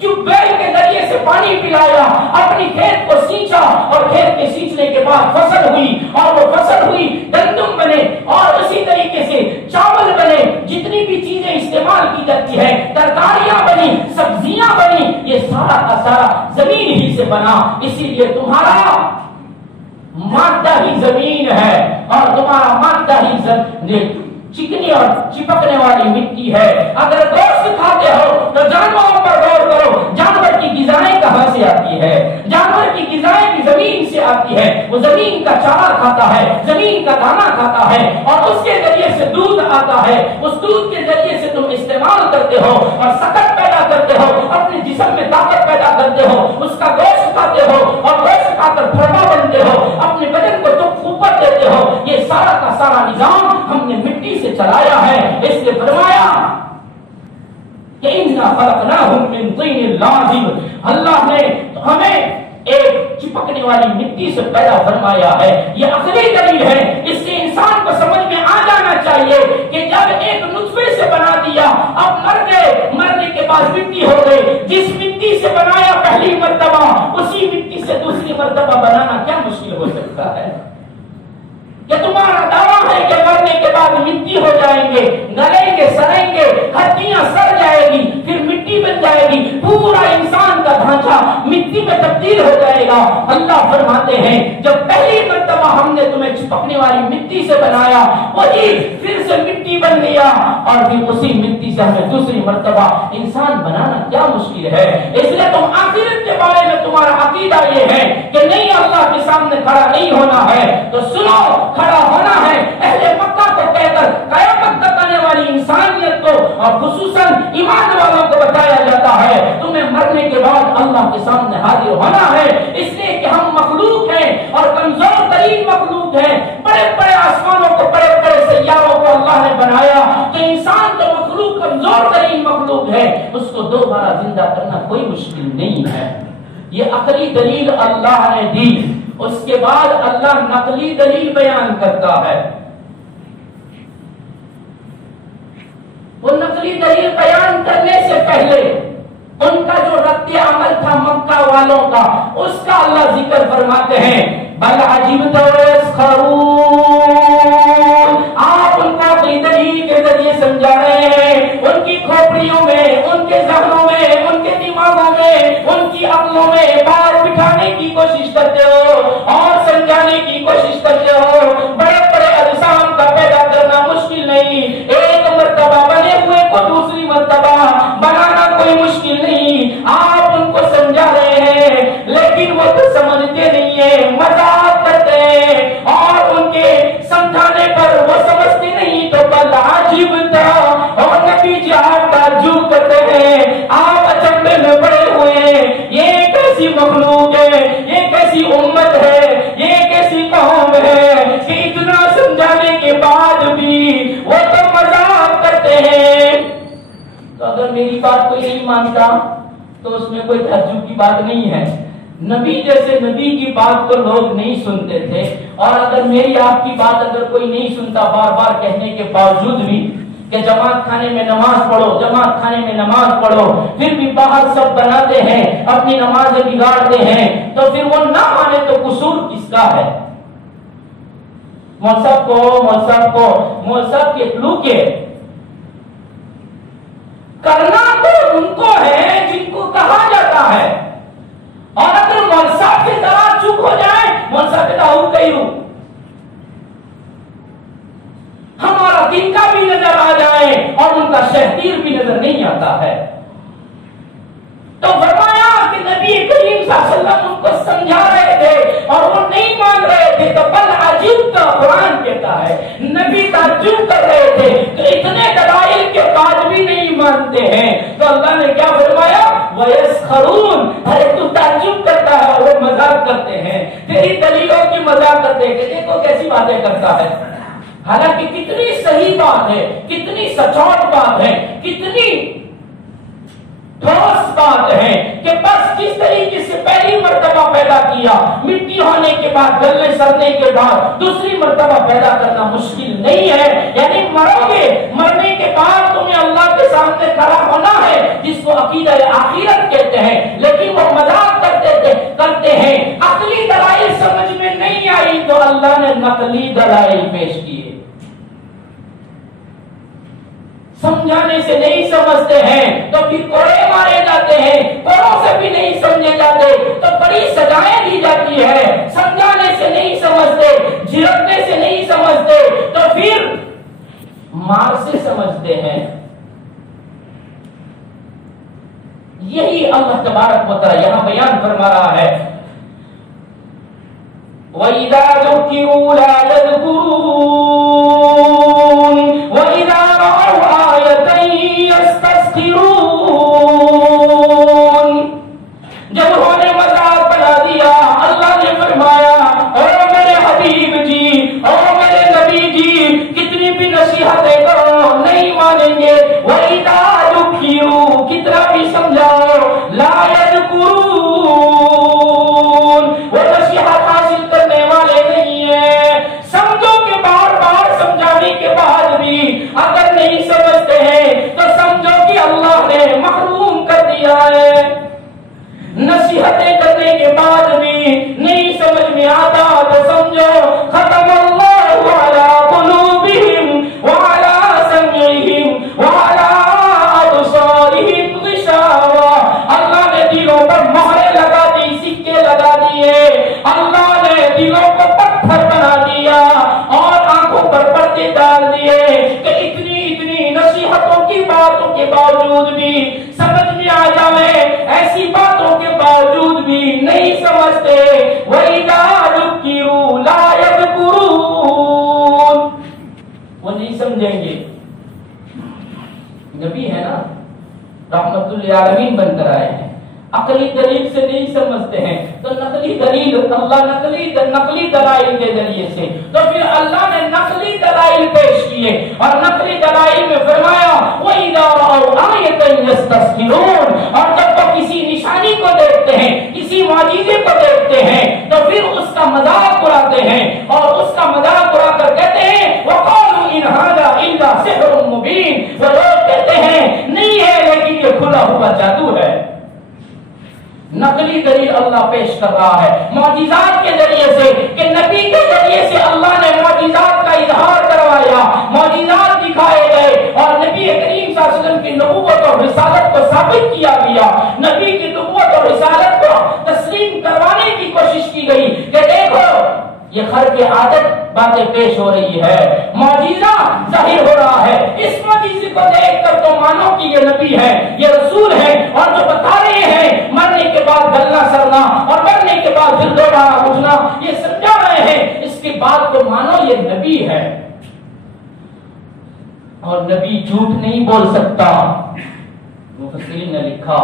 ٹیوب ویل کے ذریعے سے پانی پلایا، اپنی کھیت کو سینچا، اور کھیت کے سینچنے کے بعد فصل ہوئی، اور وہ فصل ہوئی گندم بنے، اور اسی طریقے سے چاول بنے، جتنی بھی چیزیں استعمال کی جاتی ہے، ترکاریاں بنی، سبزیاں بنی، یہ سارا کا سارا زمین ہی سے بنا۔ اسی لیے تمہارا مادہ ہی زمین ہے، اور تمہارا مادہ ہی چکنی اور چپکنے والی مٹی ہے۔ اگر گوشت کھاتے ہو تو جانوروں پر غور کرو، جانور کی غذائیں کہاں سے آتی ہے؟ جانور کی غذائیں بھی زمین سے آتی ہے، وہ زمین کا چارہ کھاتا ہے، زمین کا دانا کھاتا ہے، اور اس کے ذریعے سے دودھ آتا ہے، اس دودھ کے ذریعے سے تم استعمال کرتے ہو اور طاقت پیدا کرتے ہو، اپنے جسم میں طاقت پیدا کرتے ہو، اس کا گوشت کھاتے ہو، اور گوشت کھا کر پھرما بنتے ہو، اپنے بدن کو تم قوت دیتے ہو۔ یہ سارا کا سارا نظام ہم نے مٹی سے چلایا ہے، اس لیے فرمایا کہ اِنَّا خَلَقْنَاهُم مِّن طِينٍ لَازِبٍ، اللہ نے ہمیں ایک چپکنے والی مٹی سے پیدا فرمایا ہے۔ یہ عقلی دلیل ہے، اس سے انسان کو سمجھ میں آ جانا چاہیے کہ جب ایک نطفے سے بنا دیا، اب مر گئے، مرنے کے بعد مٹی ہو گئی، جس مٹی سے بنایا پہلی مرتبہ، اسی مٹی سے دوسری مرتبہ بنانا کیا مشکل ہو سکتا ہے؟ کہ تمہارا دعویٰ ہے کہ مرنے کے بعد مٹی ہو جائیں گے، گلیں گے، سڑیں گے، ہڈیاں سڑ جائے گی، پھر مٹی بن جائے گی، پورا انسان کا ڈھانچہ مٹی میں تبدیل ہو جائے گا۔ اللہ فرماتے ہیں جب پہلی مرتبہ ہم نے تمہیں چپکنے والی مٹی سے بنایا، وہی پھر سے مٹی بن گیا، اور پھر اسی مٹی سے ہمیں دوسری مرتبہ انسان بنانا کیا مشکل ہے؟ اس لیے تم آخرت کے بارے میں تمہارا عقیدہ یہ ہے کہ نہیں، اللہ کے سامنے کھڑا نہیں ہونا ہے، تو سنو، کھڑا ہونا ہے۔ اہل مکہ کو کہہ کر قیامت تک آنے والی انسانیت کو اور خصوصاً ایمان والوں کو بتایا جاتا ہے تمہیں مرنے کے بعد اللہ کے سامنے حاضر ہونا ہے، اس لیے کہ ہم مخلوق ہیں اور کمزور ترین مخلوق ہیں۔ بڑے بڑے آسمانوں کو، بڑے بڑے سیاروں کو اللہ نے بنایا، تو انسان تو مخلوق دوبارہ زندہ کرنا کوئی مشکل نہیں ہے. یہ عقلی دلیل اللہ نے دی. اس کے بعد اللہ نقلی دلیل بیان کرتا ہے. وہ نقلی دلیل بیان کرنے سے پہلے ان کا جو رد عمل تھا مکہ والوں کا، اس کا اللہ ذکر فرماتے ہیں. بل عجبت ويسخرون. آپ ان کو اپنی دلیل کے ذریعے سمجھا رہے ہیں. ان کی کھوپڑیوں میں، ان کے ذہنوں میں، ان کے دماغوں میں، ان کی عقلوں میں بات بٹھانے کی کوشش کرتے ہو اور سمجھانے کی کوشش کرتے ہو. بڑے بڑے اجسام کا پیدا کرنا مشکل نہیں. ایک مرتبہ بنے ہوئے کو دوسری مرتبہ بنانا کوئی مشکل نہیں. آپ ان کو سمجھا رہے ہیں لیکن وہ تو سمجھتے نہیں ہیں، مذاق کرتے ہیں اور ان کے سمجھانے پر وہ سمجھتے نہیں. تو بل عجبت، اور نبی جی آپ تعجب کرتے ہیں، آپ اچنبے میں پڑے ہوئے ہیں. یہ کیسی مخلوق ہے، یہ کیسی امت ہے، یہ کیسی قوم ہے کہ اتنا سمجھانے کے بعد بھی وہ تو مذاق کرتے ہیں. تو اگر میری بات کوئی نہیں مانتا تو اس میں کوئی تعجب کی بات نہیں ہے. نبی جیسے نبی کی بات کو لوگ نہیں سنتے تھے، اور اگر میری آپ کی بات اگر کوئی نہیں سنتا بار بار کہنے کے باوجود بھی کہ جماعت خانے میں نماز پڑھو، جماعت خانے میں نماز پڑھو، پھر بھی باہر سب بناتے ہیں، اپنی نمازیں بگاڑتے ہیں، تو پھر وہ نہ مانے تو قصور کس کا ہے؟ مذہب کے لو کے کرنا تو ان کو ہے جن کو کہا جاتا ہے. اور اگر مولسا کے ذرا چپ ہو جائے، مولسا کے داؤ کہیوں ہمارا دن کا بھی نظر آ جائے اور ان کا شہتیر بھی نظر نہیں آتا ہے. تو فرمایا کہ نبی کریم صلی اللہ علیہ وسلم ان کو سمجھا رہے تھے اور وہ نہیں مان رہے تھے. تو بل عجیب کا قرآن کہتا ہے نبی تعجب کر رہے تھے کہ اتنے دلائل کے بعد بھی نہیں مانتے ہیں. تو اللہ نے کیا فرمایا؟ وَيَسْخَرُونَ. ارے تو تعجب کرتا ہے، وہ مذاق کرتے ہیں، تیری دلیلوں کی مذاق کرتے ہیں کہ دیکھو کیسی باتیں کرتا ہے. حالانکہ کتنی صحیح بات ہے، کتنی سچوٹ بات ہے، کتنی ٹھوس بات ہے کہ بس جس طریقے سے پہلی مرتبہ پیدا کیا، مٹی ہونے کے بعد، گلنے سڑنے کے بعد دوسری مرتبہ پیدا کرنا مشکل نہیں ہے. یعنی مرو گے، مرنے کے بعد تمہیں اللہ کے سامنے کھڑا ہونا ہے، جس کو عقیدہ آخرت کہتے ہیں. لیکن وہ مذاق کرتے ہیں. عقلی دلائل سمجھ میں نہیں آئی تو اللہ نے نقلی دلائل پیش کیے. سمجھانے سے نہیں سمجھتے ہیں تو پھر کوڑے مارے جاتے ہیں، کوڑوں سے بھی نہیں سمجھے جاتے تو بڑی سزائیں دی جاتی ہے. سمجھانے سے نہیں سمجھتے، جھڑکنے سے نہیں سمجھتے تو پھر مار سے سمجھتے ہیں. یہی اللہ تبارک و تعالی یہاں بیان فرما رہا ہے. وَإِذَا ذُكِّرُوا لَا يَذْكُرُونَ وَإِذَا رَأَوْا آيَةً يَسْتَسْخِرُونَ. جب انہوں نے مذاق بنا دیا، اللہ نے فرمایا او میرے حبیب جی، او میرے نبی جی، کتنی بھی نصیحتیں کرو نہیں مانیں گے. وَإِذَا ذُكِّرُوا، کتنا بھی سمجھاؤ، لَا يَذْكُرُونَ، وہ نصیحت حاصل کرنے والے نہیں ہیں. سمجھو کہ بار بار سمجھانے کے بعد بھی اگر نہیں سمجھتے ہیں تو سمجھو کہ اللہ نے محروم کر دیا ہے. نصیحتیں کرنے کے بعد بھی نہیں سمجھ میں آتا تو سمجھو ختم اللہ علی قلوبہم وعلی سمعہم وعلی ابصارہم غشاوہ. اللہ نے دلوں پر مہریں لگا دی، سکے لگا دیے. اللہ نے دلوں کو پتھر بنا دیا اور آنکھوں پر پردے ڈال دیے کہ اتنی نصیحتوں کی باتوں کے باوجود بھی سمجھ میں آ جائے، ایسی باتوں کے باوجود بھی نہیں سمجھتے. وَإِذَا ذُكِّرُوا لَا يَذْكُرُونَ، وہ نہیں سمجھیں گے. نبی ہے نا، رحمت للعالمین بن کر آئے ہیں، عقلی دلیل سے نہیں سمجھتے ہیں تو نقلی دلیل اللہ نقلی دلائل کے ذریعے سے، تو پھر اللہ نے نقلی دلائل پیش کیے اور نقلی دلائل میں فرمایا وَإِذَا رَأَوْا آیَةً يَسْتَسْخِرُونَ، اور جب وہ کسی نشانی کو دیکھتے ہیں، کسی معجزے کو دیکھتے ہیں تو پھر اس کا مذاق اڑاتے ہیں اور اس کا مذاق اڑا کر کہتے ہیں وَقَالُوا إِنْ هَذَا إِلَّا سِحْرٌ مُبِينٌ، وہ لوگ کہتے ہیں نہیں ہے لیکن یہ کھلا ہوا جادو ہے۔ نقلی دلیل اللہ پیش کر رہا ہے معجزات کے ذریعے سے کہ نبی کے ذریعے سے اللہ نے معجزات کا اظہار کروایا، معجزات دکھائے گئے اور نبی کریم صلی اللہ علیہ وسلم کی نبوت اور رسالت کو ثابت کیا گیا، نبی کی نبوت اور رسالت کو تسلیم کروانے کی کوشش کی گئی کہ دیکھو یہ خرق عادت باتیں پیش ہو رہی ہے، معجزہ ظاہر ہو رہا ہے، اس معجزے کو دیکھ کر تو مانو کہ یہ نبی ہے، یہ رسول ہے، اور جو بتا رہے ہیں مرنے کے بعد گلنا سرنا اور مرنے کے بعد پھر دوبارہ اٹھنا، یہ سمجھا رہے ہیں، اس کی بات کو مانو یہ نبی ہے اور نبی جھوٹ نہیں بول سکتا۔ مفسرین نے لکھا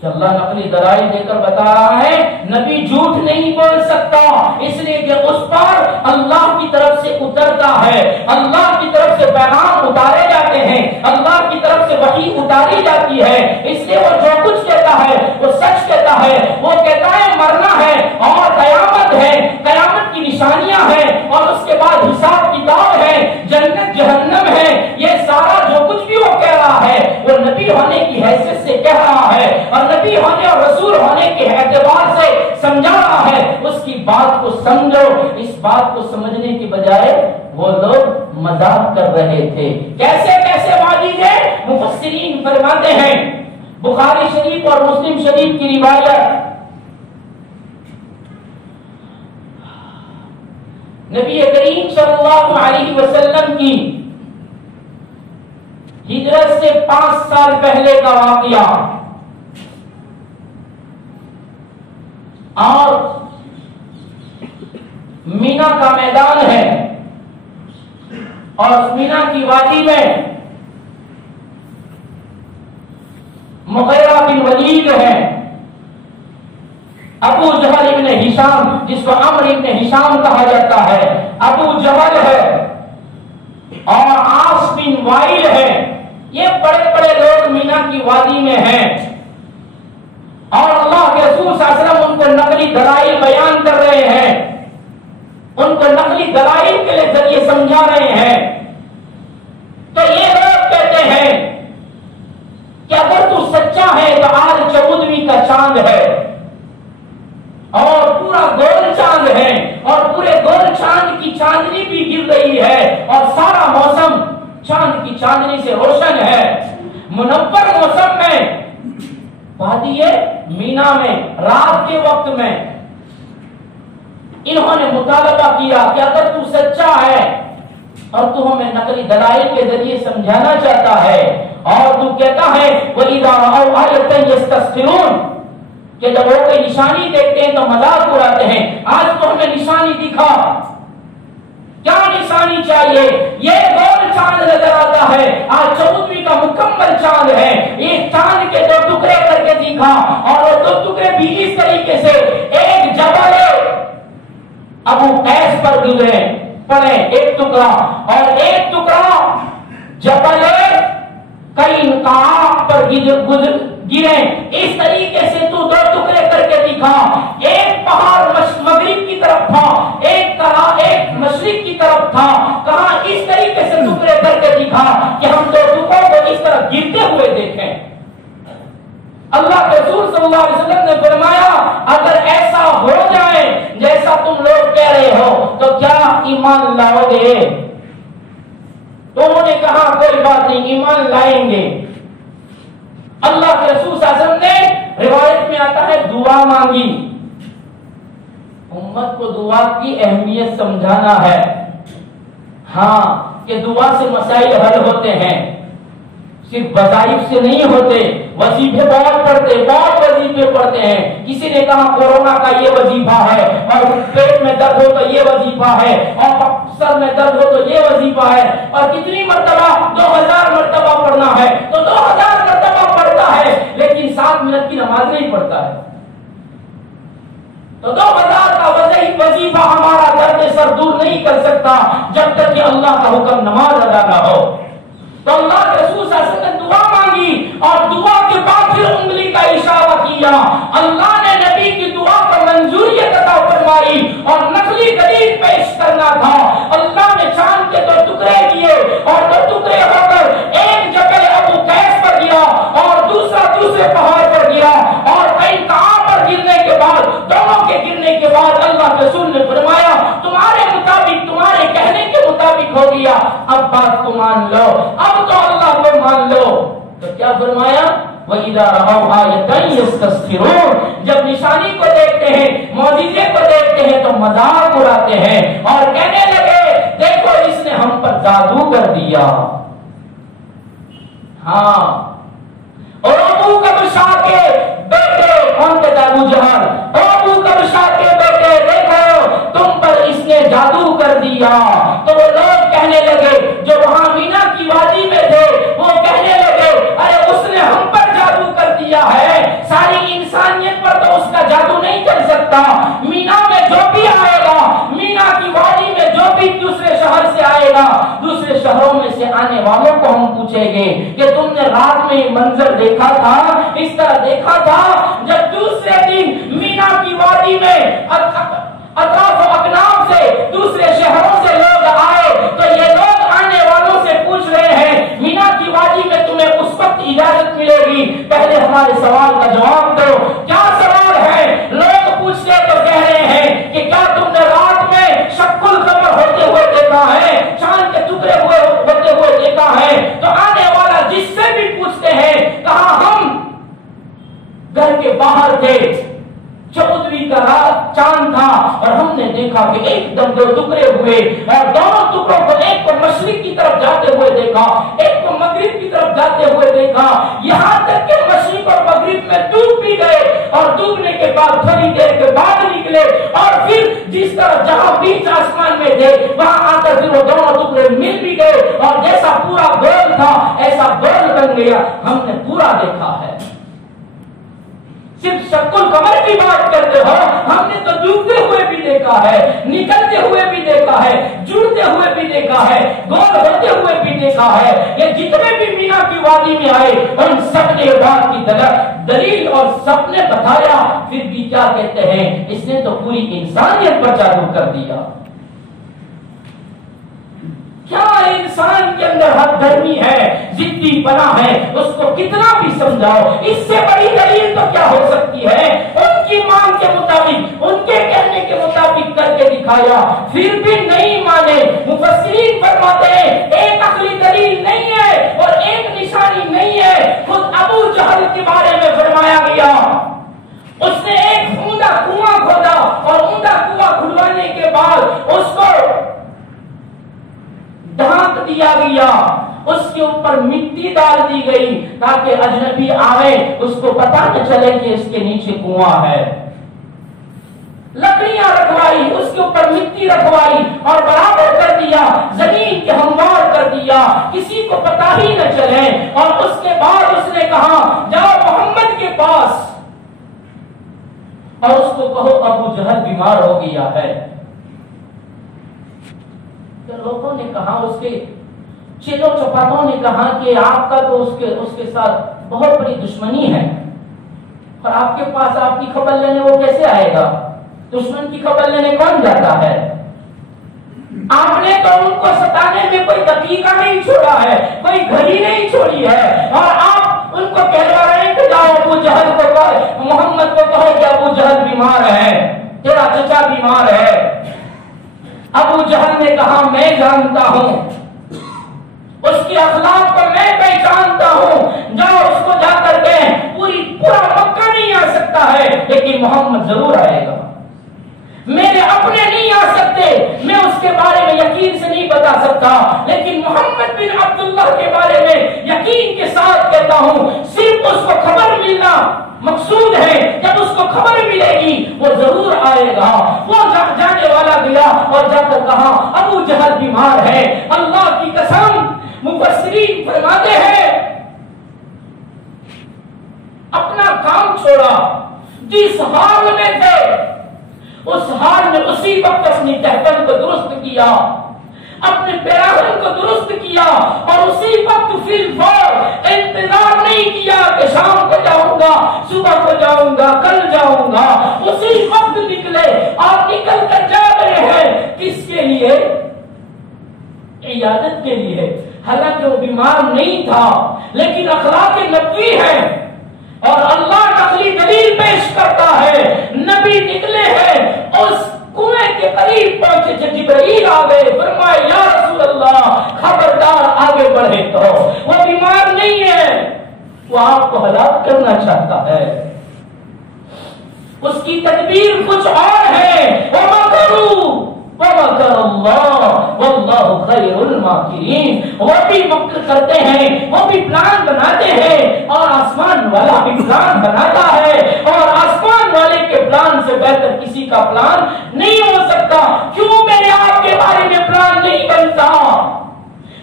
کہ اللہ نقلی دلائل دے کر بتا رہا ہے نبی جھوٹ نہیں بول سکتا، اس لیے کہ اس پر اللہ کی طرف سے اترتا ہے، اللہ کی طرف سے پیغام اتارے جاتے ہیں، اللہ کی طرف سے وحی اتاری جاتی ہے، اس لیے وہ جو کچھ کہتا ہے وہ سچ کہتا ہے، وہ کہتا ہے مرنا ہے اور قیامت ہے، قیامت کی نشانیاں ہیں اور اس کے بعد حساب کتاب ہے، جنت جہنم ہے، یہ سارا جو کچھ بھی وہ کہہ رہا ہے وہ نبی ہونے کی حیثیت سے کہہ رہا ہے اور نبی ہونے اور رسول ہونے کے اعتبار سے سمجھا رہا ہے۔ اس کی بات کو سمجھو، اس بات کو سمجھنے کی بجائے وہ لوگ مذاق کر رہے تھے۔ کیسے کیسے معجزے؟ مفسرین فرماتے ہیں بخاری شریف اور مسلم شریف کی روایت، نبی کریم صلی اللہ علیہ وسلم کی ہجرت سے 5 سال پہلے کا واقعہ، اور مینا کا میدان ہے اور مینا کی وادی میں مغیرہ بن ولید ہے، ابو جہل ابن ہشام جس کو عمرو ابن ہشام کہا جاتا ہے، ابو جہل ہے اور عاص بن وائل ہے، یہ بڑے بڑے لوگ مینا کی وادی میں ہیں اور اللہ کے رسول صلی اللہ علیہ وسلم ان کو نقلی دلائل بیان کر رہے ہیں، ان کو نقلی دلائل کے ذریعے سمجھا رہے ہیں۔ تو یہ لوگ کہتے ہیں کہ اگر تو سچا ہے تو آج 14ویں کا چاند ہے اور پورا گول چاند ہے اور پورے گول چاند کی چاندنی بھی گر رہی ہے اور سارا موسم چاند کی چاندنی سے روشن ہے، منور موسم میں وادی مینا میں رات کے وقت میں انہوں نے مطالبہ کیا کہ اگر تو سچا ہے اور تو ہمیں نقلی دلائل کے ذریعے سمجھانا چاہتا ہے اور تو کہتا ہے وَإِذَا رَأَوْا آیَةً يَسْتَسْخِرُونَ کہ جب وہ کوئی نشانی دیکھتے ہیں تو مذاق اڑاتے ہیں، آج تو ہمیں نشانی دکھا، کیا نشانی چاہیے؟ یہ گول چاند نظر آتا ہے، آج 14ویں کا مکمل چاند ہے، ایک چاند کے 2 ٹکڑے کر کے دکھا اور وہ 2 ٹکڑے بھی اس طریقے سے ایک جبل ابو قیس پر گزرے پڑے ایک ٹکڑا اور ایک ٹکڑا جبل قینقاع پر گرے، اس طریقے سے تو 2 ٹکڑے کر کے دکھا، ایک پہاڑ مغرب کی طرف تھا، ایک مشرق کی طرف تھا، کہاں اس طریقے سے ٹکڑے کر کے دکھا کہ ہم 2 ٹکڑوں کو اس طرح گرتے ہوئے دیکھیں۔ اللہ کے رسول صلی اللہ علیہ وسلم نے فرمایا اگر ایسا ہو جائے جیسا تم لوگ کہہ رہے ہو تو کیا ایمان لاؤ گے؟ تو انہوں نے کہا کوئی بات نہیں، ایمان لائیں گے۔ اللہ کے رسول صلی اللہ علیہ وسلم نے روایت میں آتا ہے دعا مانگی، امت کو دعا کی اہمیت سمجھانا ہے، ہاں کہ دعا سے مسائل حل ہوتے ہیں، صرف وظائف سے نہیں ہوتے، وظیفے بہت وظیفے پڑھتے ہیں۔ کسی نے کہا کورونا کا یہ وظیفہ ہے اور پیٹ میں درد ہو تو یہ وظیفہ ہے اور سر میں درد ہو تو یہ وظیفہ ہے اور کتنی مرتبہ 2000 مرتبہ پڑھنا ہے تو 2000 مرتبہ پڑھتا ہے، لیکن 7 منٹ کی نماز نہیں پڑھتا ہے۔ تو 2000 کا وظیفہ ہمارا درد سر دور نہیں کر سکتا جب تک کہ اللہ کا حکم نماز ادا نہ ہو۔ تو اللہ کے رسول صلی اللہ علیہ وسلم نے دعا مانگی اور دعا کے بعد پھر انگلی کا اشارہ کیا۔ اللہ نے نبی کی دعا کو منظوری عطا فرمائی اور نقلی دلیل پیش کرنا تھا۔ اللہ نے چاند کے 2 ٹکڑے کیے اور 2 ٹکڑے ہو کر ایک جبل ابو قیس پر گیا اور دوسرے پہاڑ پر گیا اور کئی کہاں پر گرنے کے بعد دونوں کے گرنے کے بعد اللہ کے رسول نے فرمایا تمہارے مطابق تمہارے کہنے کے مطابق ہو گیا، اب بات کو مان لو، اب تو اللہ کو مان لو۔ تو کیا فرمایا؟ وَإِذَا رَأَوْا آيَةً يَسْتَسْخِرُونَ، جب نشانی کو دیکھتے ہیں، معجزے کو دیکھتے ہیں تو مذاق اڑاتے ہیں اور کہنے لگے دیکھو اس نے ہم پر جادو کر دیا۔ ہاں، اور ابو کبشا کے بیٹے کون تھے؟ ابو جہل۔ اور ابو کبشا کے بیٹے دیکھو تم پر اس نے جادو کر دیا۔ تو وہ لوگ کہنے لگے جو وہاں مینا کی وادی میں تھے وہ کہنے لگے ارے اس نے ہم پر جادو کر دیا ہے، ساری انسانیت پر تو اس کا جادو نہیں چل سکتا۔ مینا میں جو بھی آئے گا، مینا کی وادی میں جو بھی دوسرے شہر سے آئے گا، دوسرے شہروں میں سے آنے والوں کو ہم پوچھیں گے کہ تم نے رات میں منظر دیکھا تھا، اس طرح دیکھا تھا۔ جب دوسرے دن مینا کی وادی میں اطراف و اکناف سے دوسرے شہروں سے لوگ آئے تو یہ لوگ آنے والوں سے پوچھ رہے ہیں مینا کی وادی میں تمہیں اس وقت اجازت ملے گی، پہلے ہمارے سوال کا جواب دو۔ کیا سوال ہے؟ لوگ پوچھتے تو کہہ رہے ہیں کہ کیا تم نے رات میں شق القمر ہوتے ہوئے دیکھا ہے، چاند کے ٹکڑے ہوتے ہوئے دیکھا ہے؟ تو آنے والا جس سے بھی پوچھتے ہیں کہا ہم گھر کے باہر تھے، 14ویں کا رات چاند تھا اور ہم نے دیکھا کہ ایک دم 2 ٹکڑے ہوئے اور دونوں ٹکڑوں کو ایک کو مشرق کی طرف جاتے ہوئے دیکھا، ایک کو مغرب کی طرف جاتے ہوئے دیکھا، یہاں تک کہ مشرق اور مغرب میں ڈوب بھی گئے اور ڈوبنے کے بعد تھوڑی دیر کے بعد نکلے اور پھر جس طرح جہاں بیچ آسمان میں تھے وہاں آ کر پھر وہ دونوں ٹکڑے مل بھی گئے اور جیسا پورا گول تھا ایسا گول بن گیا۔ ہم نے پورا دیکھا ہے۔ صرف شق القمر کی بات کرتے ہو، ہم نے تو ڈوبتے ہوئے بھی دیکھا ہے، نکلتے ہوئے بھی دیکھا ہے، جڑتے ہوئے بھی دیکھا ہے، گول ہوتے ہوئے بھی دیکھا ہے۔ یہ جتنے بھی مینا کی وادی میں آئے ان سب نے بات کی دلیل اور سب نے بتایا، پھر بھی کیا کہتے ہیں اس نے تو پوری انسانیت پر جادو کر دیا۔ کیا انسان کے اندر حد درمی ہے، ضدی پنا ہے، اس کو کتنا بھی سمجھاؤ اس سے بڑی دلیل تو کیا ہو سکتی ہے؟ ان کی مانگ کے مطابق، ان کے کہنے کے مطابق کر کے دکھایا، پھر بھی نہیں مانے۔ مفسرین فرماتے ہیں ایک عقلی دلیل نہیں ہے اور ایک نشانی نہیں ہے۔ خود ابو جہل کے بارے میں فرمایا گیا اس نے ایک اوندا کنواں کھودا اور اوندا کنواں کھلوانے کے بعد اس کو ڈھانک دیا گیا، اس کے اوپر مٹی ڈال دی گئی تاکہ اجنبی آئے اس کو پتہ نہ چلے کہ اس کے نیچے کنواں ہے۔ لکڑیاں رکھوائی، اس کے اوپر مٹی رکھوائی اور برابر کر دیا، زمین کے ہموار کر دیا، کسی کو پتہ ہی نہ چلے۔ اور اس کے بعد اس نے کہا جاؤ محمد کے پاس اور اس کو کہو ابو جہل بیمار ہو گیا ہے۔ لوگوں نے کہا، اس کے چلو چپاتوں نے کہا کہ آپ کا تو اس کے ساتھ بہت بڑی دشمنی ہے اور آپ کے پاس آپ کی خبر لینے وہ کیسے آئے گا؟ دشمن کی خبر لینے کون جاتا ہے؟ آپ نے تو ان کو ستانے میں کوئی دقیقہ نہیں چھوڑا ہے، کوئی گھڑی نہیں چھوڑی ہے اور آپ ان کو کہلوا رہے ہیں کہ جاؤ ابو جہل کو کہو، محمد کو کہو کہ ابو جہل بیمار ہے، تیرا چچا بیمار ہے۔ ابو جہل نے کہا میں جانتا ہوں اس کی اخلاق کو، میں پہچانتا ہوں، جاؤ اس کو جا کر کے پورا مکہ نہیں آ سکتا ہے لیکن محمد ضرور آئے گا۔ میرے اپنے نہیں آ سکتے، میں اس کے بارے میں یقین سے نہیں بتا سکتا لیکن محمد بن عبداللہ کے بارے میں یقین کے ساتھ کہتا ہوں، صرف اس کو خبر ملنا مقصود ہے، جب اس کو خبر ملے گی وہ ضرور آئے گا۔ وہ جانے والا گیا اور جا کر کہا ابو جہل بیمار ہے۔ اللہ کی قسم مفسرین فرماتے ہیں اپنا کام چھوڑا، جس حال میں تھے اس حال میں اسی وقت اپنی ٹہکن کو درست کیا، اپنے پیراہن کو درست کیا، اور اسی وقت فی الفور انتظار نہیں کیا کہ شام کو جاؤں گا، صبح کو جاؤں گا، کل جاؤں گا، اسی وقت نکلے اور نکل کر جا رہے ہیں۔ کس کے لیے؟ عیادت کے لیے۔ حالانکہ وہ بیمار نہیں تھا، لیکن اخلاق نبوی ہے اور اللہ نقلی دلیل پیش کرتا ہے۔ نبی نکلے ہیں، اس کنویں کے قریب پہنچے، جبرائیل آ گئے، فرمایا یا رسول اللہ خبردار آگے بڑھے تو وہ بیمار نہیں ہے، وہ آپ کو ہلاک کرنا چاہتا ہے، اس کی تدبیر کچھ اور ہے۔ وَمَكَرُوا وَمَكَرَ اللَّهُ وَاللَّهُ خَيْرُ الْمَاكِرِينَ۔ وہ بھی مکر کرتے ہیں، وہ بھی پلان بناتے ہیں، اور آسمان والا بھی پلان بناتا ہے، اور آسمان والے کے پلان سے بہتر کسی کا پلان نہیں ہو سکتا۔ کیوں میرے آپ کے بارے میں پلان نہیں بنتا؟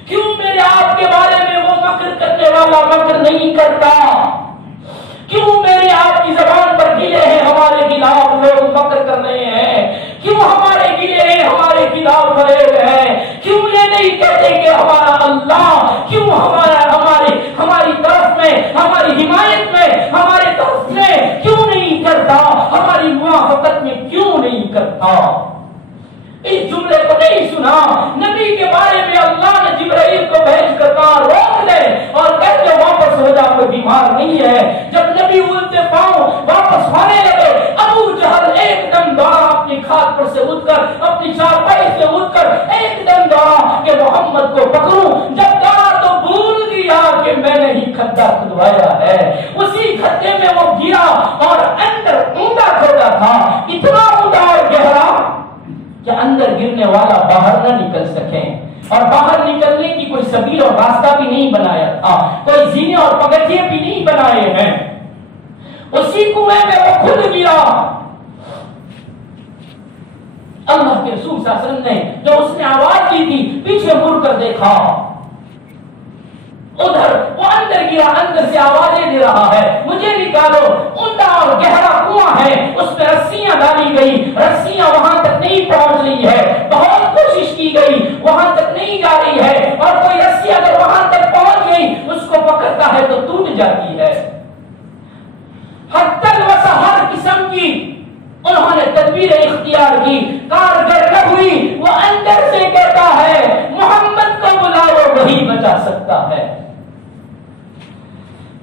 کیوں میرے آپ کے بارے میں وہ مکر کرنے والا مکر نہیں کرتا؟ کیوں میرے آپ کی زبان پر گلے ہیں ہمارے خلاف لوگ مکر کر رہے ہیں؟ کیوں ہمارے گلے ہیں ہمارے خلاف فریب ہے؟ کیوں یہ نہیں کہتے کہ ہمارا اللہ کیوں ہماری طرف میں، ہماری حمایت میں، ہمارے طرف میں کیوں نہیں کرتا؟ ہماری موافقت میں کیوں نہیں کرتا؟ اس جملے کو نہیں سنا؟ نبی کے بارے میں اللہ نے جبرائیل کو بھیج کر کہا روک لے اور کہتے واپس ہو جا، کوئی بیمار نہیں ہے۔ جب نبی اولتے پاؤں واپس ہونے لگے، ابو جہل ایک دم دوڑا اپنی کھاد پر سے اٹھ کر، اپنی چارپائی سے اٹھ کر ایک دم دوڑا کہ محمد کو پکڑوں۔ جب دوڑا تو بھول گیا کہ میں نے ہی کھڈا کھدوایا ہے۔ اسی کھڈے میں وہ گرا اور اندر اوندا کھودا تھا، اتنا اوندا اور گہرا کہ اندر گرنے والا باہر نہ نکل سکے، اور باہر نکلنے کی کوئی سبیل اور راستہ بھی نہیں بنایا تھا، کوئی زینے اور پگڈنڈے بھی نہیں بنائے ہیں۔ اسی کنویں میں وہ خود گرا۔ اللہ کے رسول صلی اللہ علیہ وسلم نے جو اس نے آواز دی تھی، پیچھے مڑ کر دیکھا، ادھر وہ اندر گرا، اندر سے آوازیں دے رہا ہے مجھے نکالو۔ اوندا اور گہرا کنواں ہے، اس میں رسیاں ڈالی گئی، رسیاں وہاں تک نہیں پہنچ رہی ہے، بہت کوشش کی گئی وہاں تک نہیں جا رہی ہے، اور کوئی رسی اگر وہاں تک پہنچ گئی اس کو پکڑتا ہے تو ٹوٹ جاتی ہے۔ حتی الوسع ہر قسم کی انہوں نے تدبیریں اختیار کی، کارگر نہ ہوئی۔ وہ اندر سے کہتا ہے محمد کو بلاؤ، وہی بچا سکتا ہے،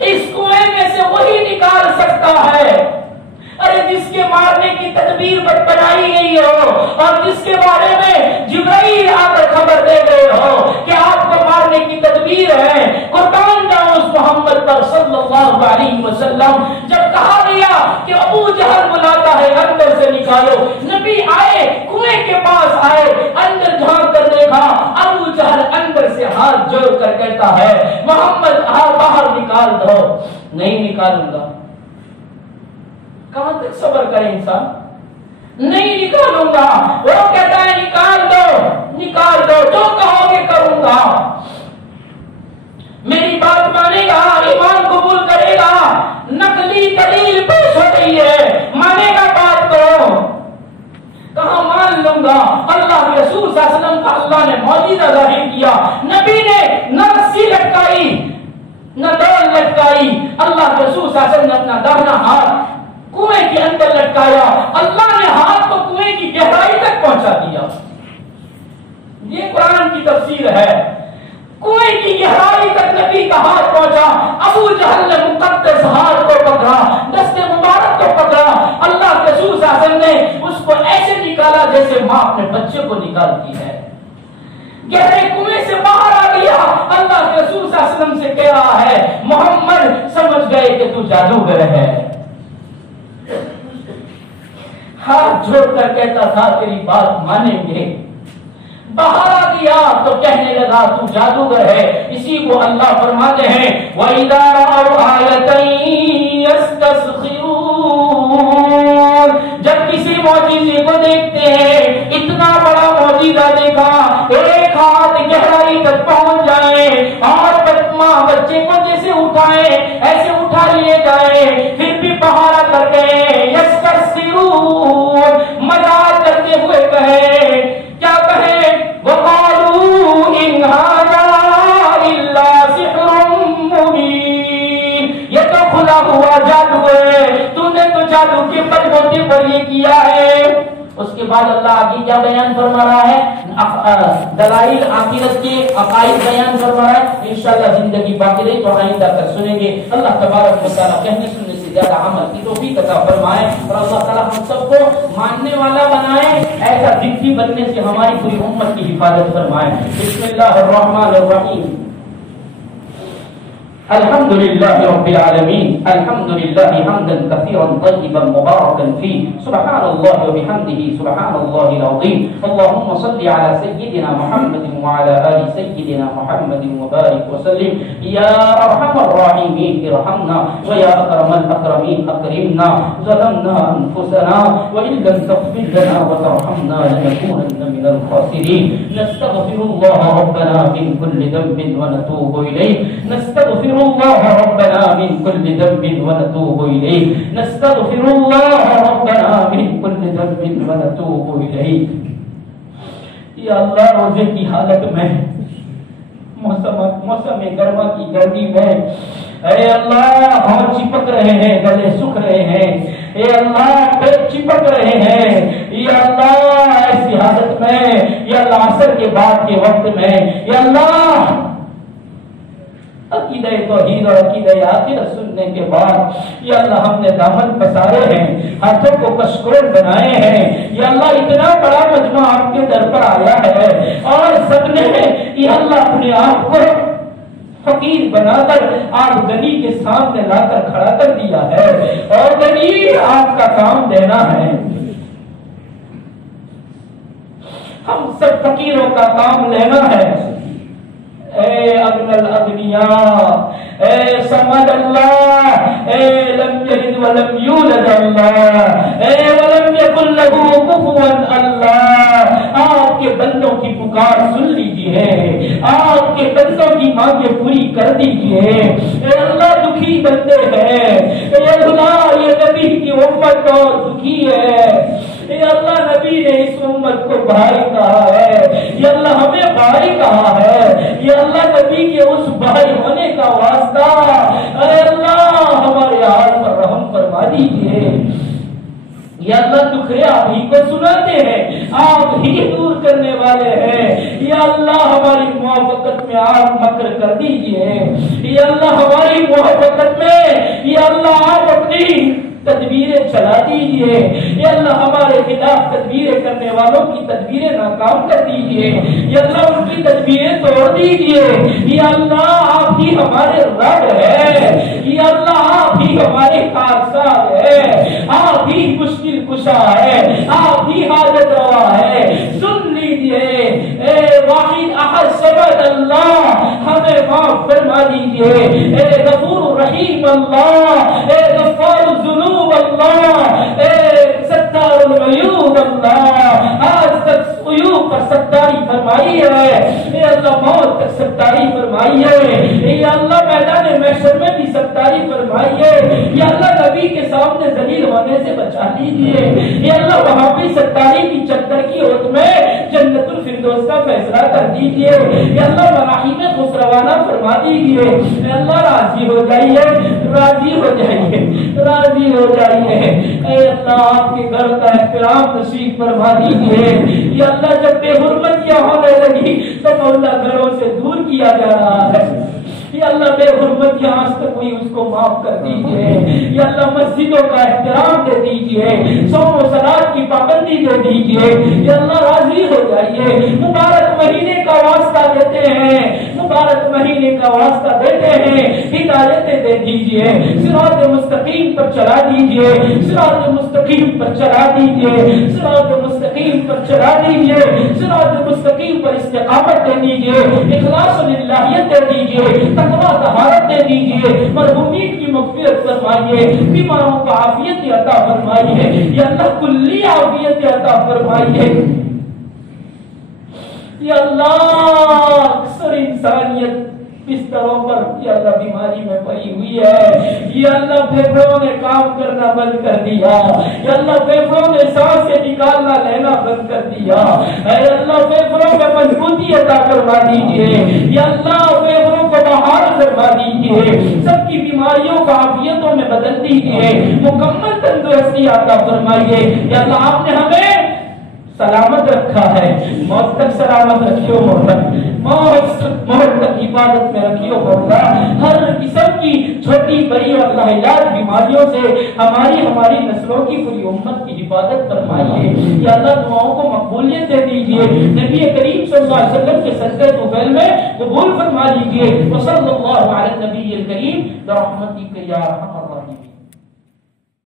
اس کنویں میں سے وہی نکال سکتا ہے۔ ارے جس کے مارنے کی تدبیر بنائی گئی ہو، اور جس کے بارے میں جبرائیل آ کر خبر دے گئے ہو کہ آپ کو مارنے کی تدبیر ہے، قربان جاؤ اس محمد پر صلی اللہ علیہ وسلم۔ جب کہا گیا کہ ابو جہل بلاتا ہے اندر سے نکالو، نبی آئے، کنویں کے پاس آئے، اندر جھانک کر دیکھا، ابو جہل اندر سے ہاتھ جوڑ کر کہتا ہے محمد باہر نکال دو۔ نہیں نکالوں گا۔ کہاں تک صبر کرے انسان؟ نہیں نکالوں گا۔ وہ کہتا ہے نکال دو، نکال دو، جو کہو گے کروں گا، میری بات مانے گا، ایمان قبول کرے گا، نقلی دلیل پیش ہو رہی ہے، مانے گا بات کو؟ کہاں مان لوں گا؟ اللہ کے رسول صلی اللہ علیہ وسلم کا اللہ نے معجزہ ظاہر کیا، نبی نے نہ رسی لٹکائی نہ ڈول لٹکائی، اللہ کے رسول صلی اللہ علیہ وسلم نے اپنا داہنا ہاتھ کنویں کے اندر لٹکایا، اللہ نے ہاتھ کو کنویں کی گہرائی تک پہنچا دیا۔ یہ قرآن کی تفسیر ہے۔ کنویں کی گہرائی تک نبی کا ہاتھ پہنچا، ابو جہل نے مقدس ہاتھ کو پکڑا، دست مبارک کو پکڑا، اللہ کے رسول صلی اللہ علیہ وسلم نے اس کو ایسے نکالا جیسے ماں اپنے بچے کو نکالتی ہے۔ گہرے کنویں سے باہر آ گیا، اللہ کے رسول صلی اللہ علیہ وسلم سے کہہ رہا ہے محمد سمجھ گئے کہ تو جادوگر ہے۔ ہاتھ جوڑ کر کہتا تھا تیری بات مانیں گے۔ باہر آ گیا تو کہنے لگا تو جادوگر ہے۔ اسی کو اللہ فرماتے ہیں وَإِذَا رَأَوْا آيَةً يَسْتَسْخِرُونَ، جب کسی معجزے کو دیکھتے ہیں، اتنا بڑا معجزہ دیکھا، ایک ہاتھ گہرائی تک پہنچ جائے اور ماں بچے کو جیسے اٹھائے ایسے اٹھا لیے جائے، پھر بھی بہارا کر گئے، یستسخرون، مزہ کیا ہے۔ اس کے بعد اللہ آگے کیا بیان فرما رہا ہے؟ دلائل آخرت کے عقائد بیان فرما رہا ہے۔ انشاءاللہ زندگی باقی رہی تو آئندہ تک سنیں گے۔ اللہ تبارک و تعالیٰ کہنے سننے سے زیادہ عمل کی توفیق عطا فرمائے اور اللہ تعالیٰ ہم سب کو ماننے والا بنائے، ایسا ضدی بننے سے ہماری پوری امت کی حفاظت فرمائے۔ بسم اللہ الرحمن الرحیم۔ الحمد للہ رب العالمین، الحمد للہ حمدا کثیرا طیبا مبارکا فیہ، سبحان اللہ وبحمدہ سبحان اللہ العظیم۔ اللہم صل علی سیدنا محمد وعلی آل سیدنا محمد وبارک وسلم۔ یا ارحم الراحمین ارحمنا ویا اکرم الاکرمین اکرمنا، ظلمنا انفسنا وان لم تغفر لنا وترحمنا لنکونن من الخاسرین۔ نستغفر اللہ ربنا من كل ذنب ونتوب الیہ، نستغفر الله ربنا من كل ذنب ونتوب إليه، نستغفر الله ربنا من كل ذنب ونتوب إليه۔ یا اللہ روزے کی حالت میں، موسم گرما کی گرمی میں، اے اللہ ہم چپک رہے ہیں، گلے سکھ رہے ہیں، اے اللہ پیٹ چپک رہے ہیں، یا اللہ ایسی حالت میں، یا اللہ عصر کے بعد کے وقت میں، یا اللہ عقیدہ توحید اور عقیدہ آخرت سننے کے بعد یا اللہ ہم نے دامن پسارے ہیں، ہاتھوں کو کشکول بنائے ہیں، یا اللہ اتنا بڑا مجمع آپ کے در پر آیا ہے اور سب نے یا اللہ اپنے آپ کو فقیر بنا کر آپ غنی کے سامنے لا کر کھڑا کر دیا ہے اور غنی آپ کا کام دینا ہے۔ ہم سب فقیروں کا کام لینا ہے۔ اے اغنى الاغنیاء، اے صمد اللہ، اے لم یلد ولم یولد اللہ، اے ولم یکن له کفوا اللہ، آپ کے بندوں کی پکار سن لیجئے، آپ کے بندوں کی مانگیں پوری کر دیجئے۔ اے اللہ دکھی بندے ہیں، اے اللہ یہ نبی کی امت اور دکھی ہے، اے اللہ نبی نے اس امت کو بھائی کہا ہے، یا اللہ ہمیں بھائی کہا ہے، یا اللہ نبی کے اس بھائی ہونے کا واسطہ اے اللہ ہمارے حال پر رحم فرما دیجئے۔ یا اللہ دکھے آپ ہی کو سناتے ہیں، آپ ہی دور کرنے والے ہیں، یا اللہ ہماری موافقت میں آپ مکر کر دیجئے، یا اللہ ہماری موافقت میں یا اللہ آپ اپنی تدبیریں چلا دیجئے، یا اللہ ہمارے خلاف تدبیریں کرنے والوں کی تدبیریں ناکام کر دیجئے، یا اللہ ان کی تدبیریں توڑ دیجئے، یا اللہ آپ ہی ہمارے رب ہے، یا اللہ آپ ہی ہمارے کارساز ہے، آپ ہی مشکل کشا ہے، آپ ہی حاجت روا ہے، سن لیجئے اے واحد احد صمد اللہ، ہمیں معاف فرما دیجئے، اے غفور رحیم اللہ، اے غفار الذنوب اللہ، اے ستار العیوب اللہ، آج تک عیوب پر ستاری فرمائی ہے، اے اللہ موت تک ستاری فرمائی ہے، اے اللہ میدان محشر میں بھی ستاری فرمائی ہے، یا اللہ نبی کے سامنے ذلیل ہونے سے بچا لیجئے، یا اللہ وہاں بھی ستاری کی چادر کی عہد میں جنت الفردوس کا فیصلہ کر دیجئے، یا اللہ مراحیم خسروانہ فرما دیجئے، اے اللہ راضی ہو جائیے، راضی ہو جائیے، راضی ہو جائیے، اے اللہ آپ کے گھر کا احترام نصیب فرما دیجئے، یا اللہ جب بے حرمتیاں ہونے لگی تو مولا گھروں سے دور کیا جا رہا ہے، یا اللہ بے حرمتیاں آج تک کوئی اس کو معاف کر دیجئے، یا اللہ مسجدوں کا احترام دے دیجئے، صوم و صلاۃ کی پابندی دے دیجئے، یا اللہ راضی ہو جائیے، مبارک مہینے کا واسطہ دیتے ہیں، مبارک مہینے کا واسطہ دیتے ہیں، ہدایتیں دے دیجئے، صراط مستقیم پر چلا دیجئے، صراط مستقیم پر چلا دیجئے، صراط مستقیم پر چلا دیجئے، صراط مستقیم پر استقامت دے دیجئے، اخلاص و للہیت دے دیجئے، تقویٰ طہارت دے دیجئے، مرحومین کی مغفرت فرمائیے، بیماروں کو عافیت عطا فرمائیے، یا اللہ کلی عافیت عطا فرمائیے، یا اللہ اکثر انسانیت بستروں پر یا اللہ بیماری میں پڑی ہوئی ہے، یا اللہ پھیپھڑوں نے کام کرنا بند کر دیا، یا اللہ پھیپھڑوں نے سانسیں نکالنا لینا بند کر دیا، اے اللہ پھیپھڑوں میں مضبوطی عطا کروا دیجئے، یا اللہ پھیپھڑوں کو بحال فرما دیجیے، سب کی بیماریوں کو عافیتوں میں بدل دیجیے، مکمل تندرستی عطا فرمائیے۔ یا اللہ آپ نے ہمیں سلامت رکھا ہے، موت تک سلامت رکھیو مولا، موت تک حفاظت میں رکھیو مولا، ہر قسم کی چھوٹی بڑی اور لاعلاج بیماریوں سے ہماری نسلوں کی پوری امت کی حفاظت فرمائیے۔ یا اللہ دعاؤں کو مقبولیت دے دیجیے، نبی کریم صلی اللہ علیہ وسلم کے صدقے طفیل میں قبول فرما لیجیے۔ وصلی اللہ علی النبی الکریم برحمتک یا ارحم الراحمین۔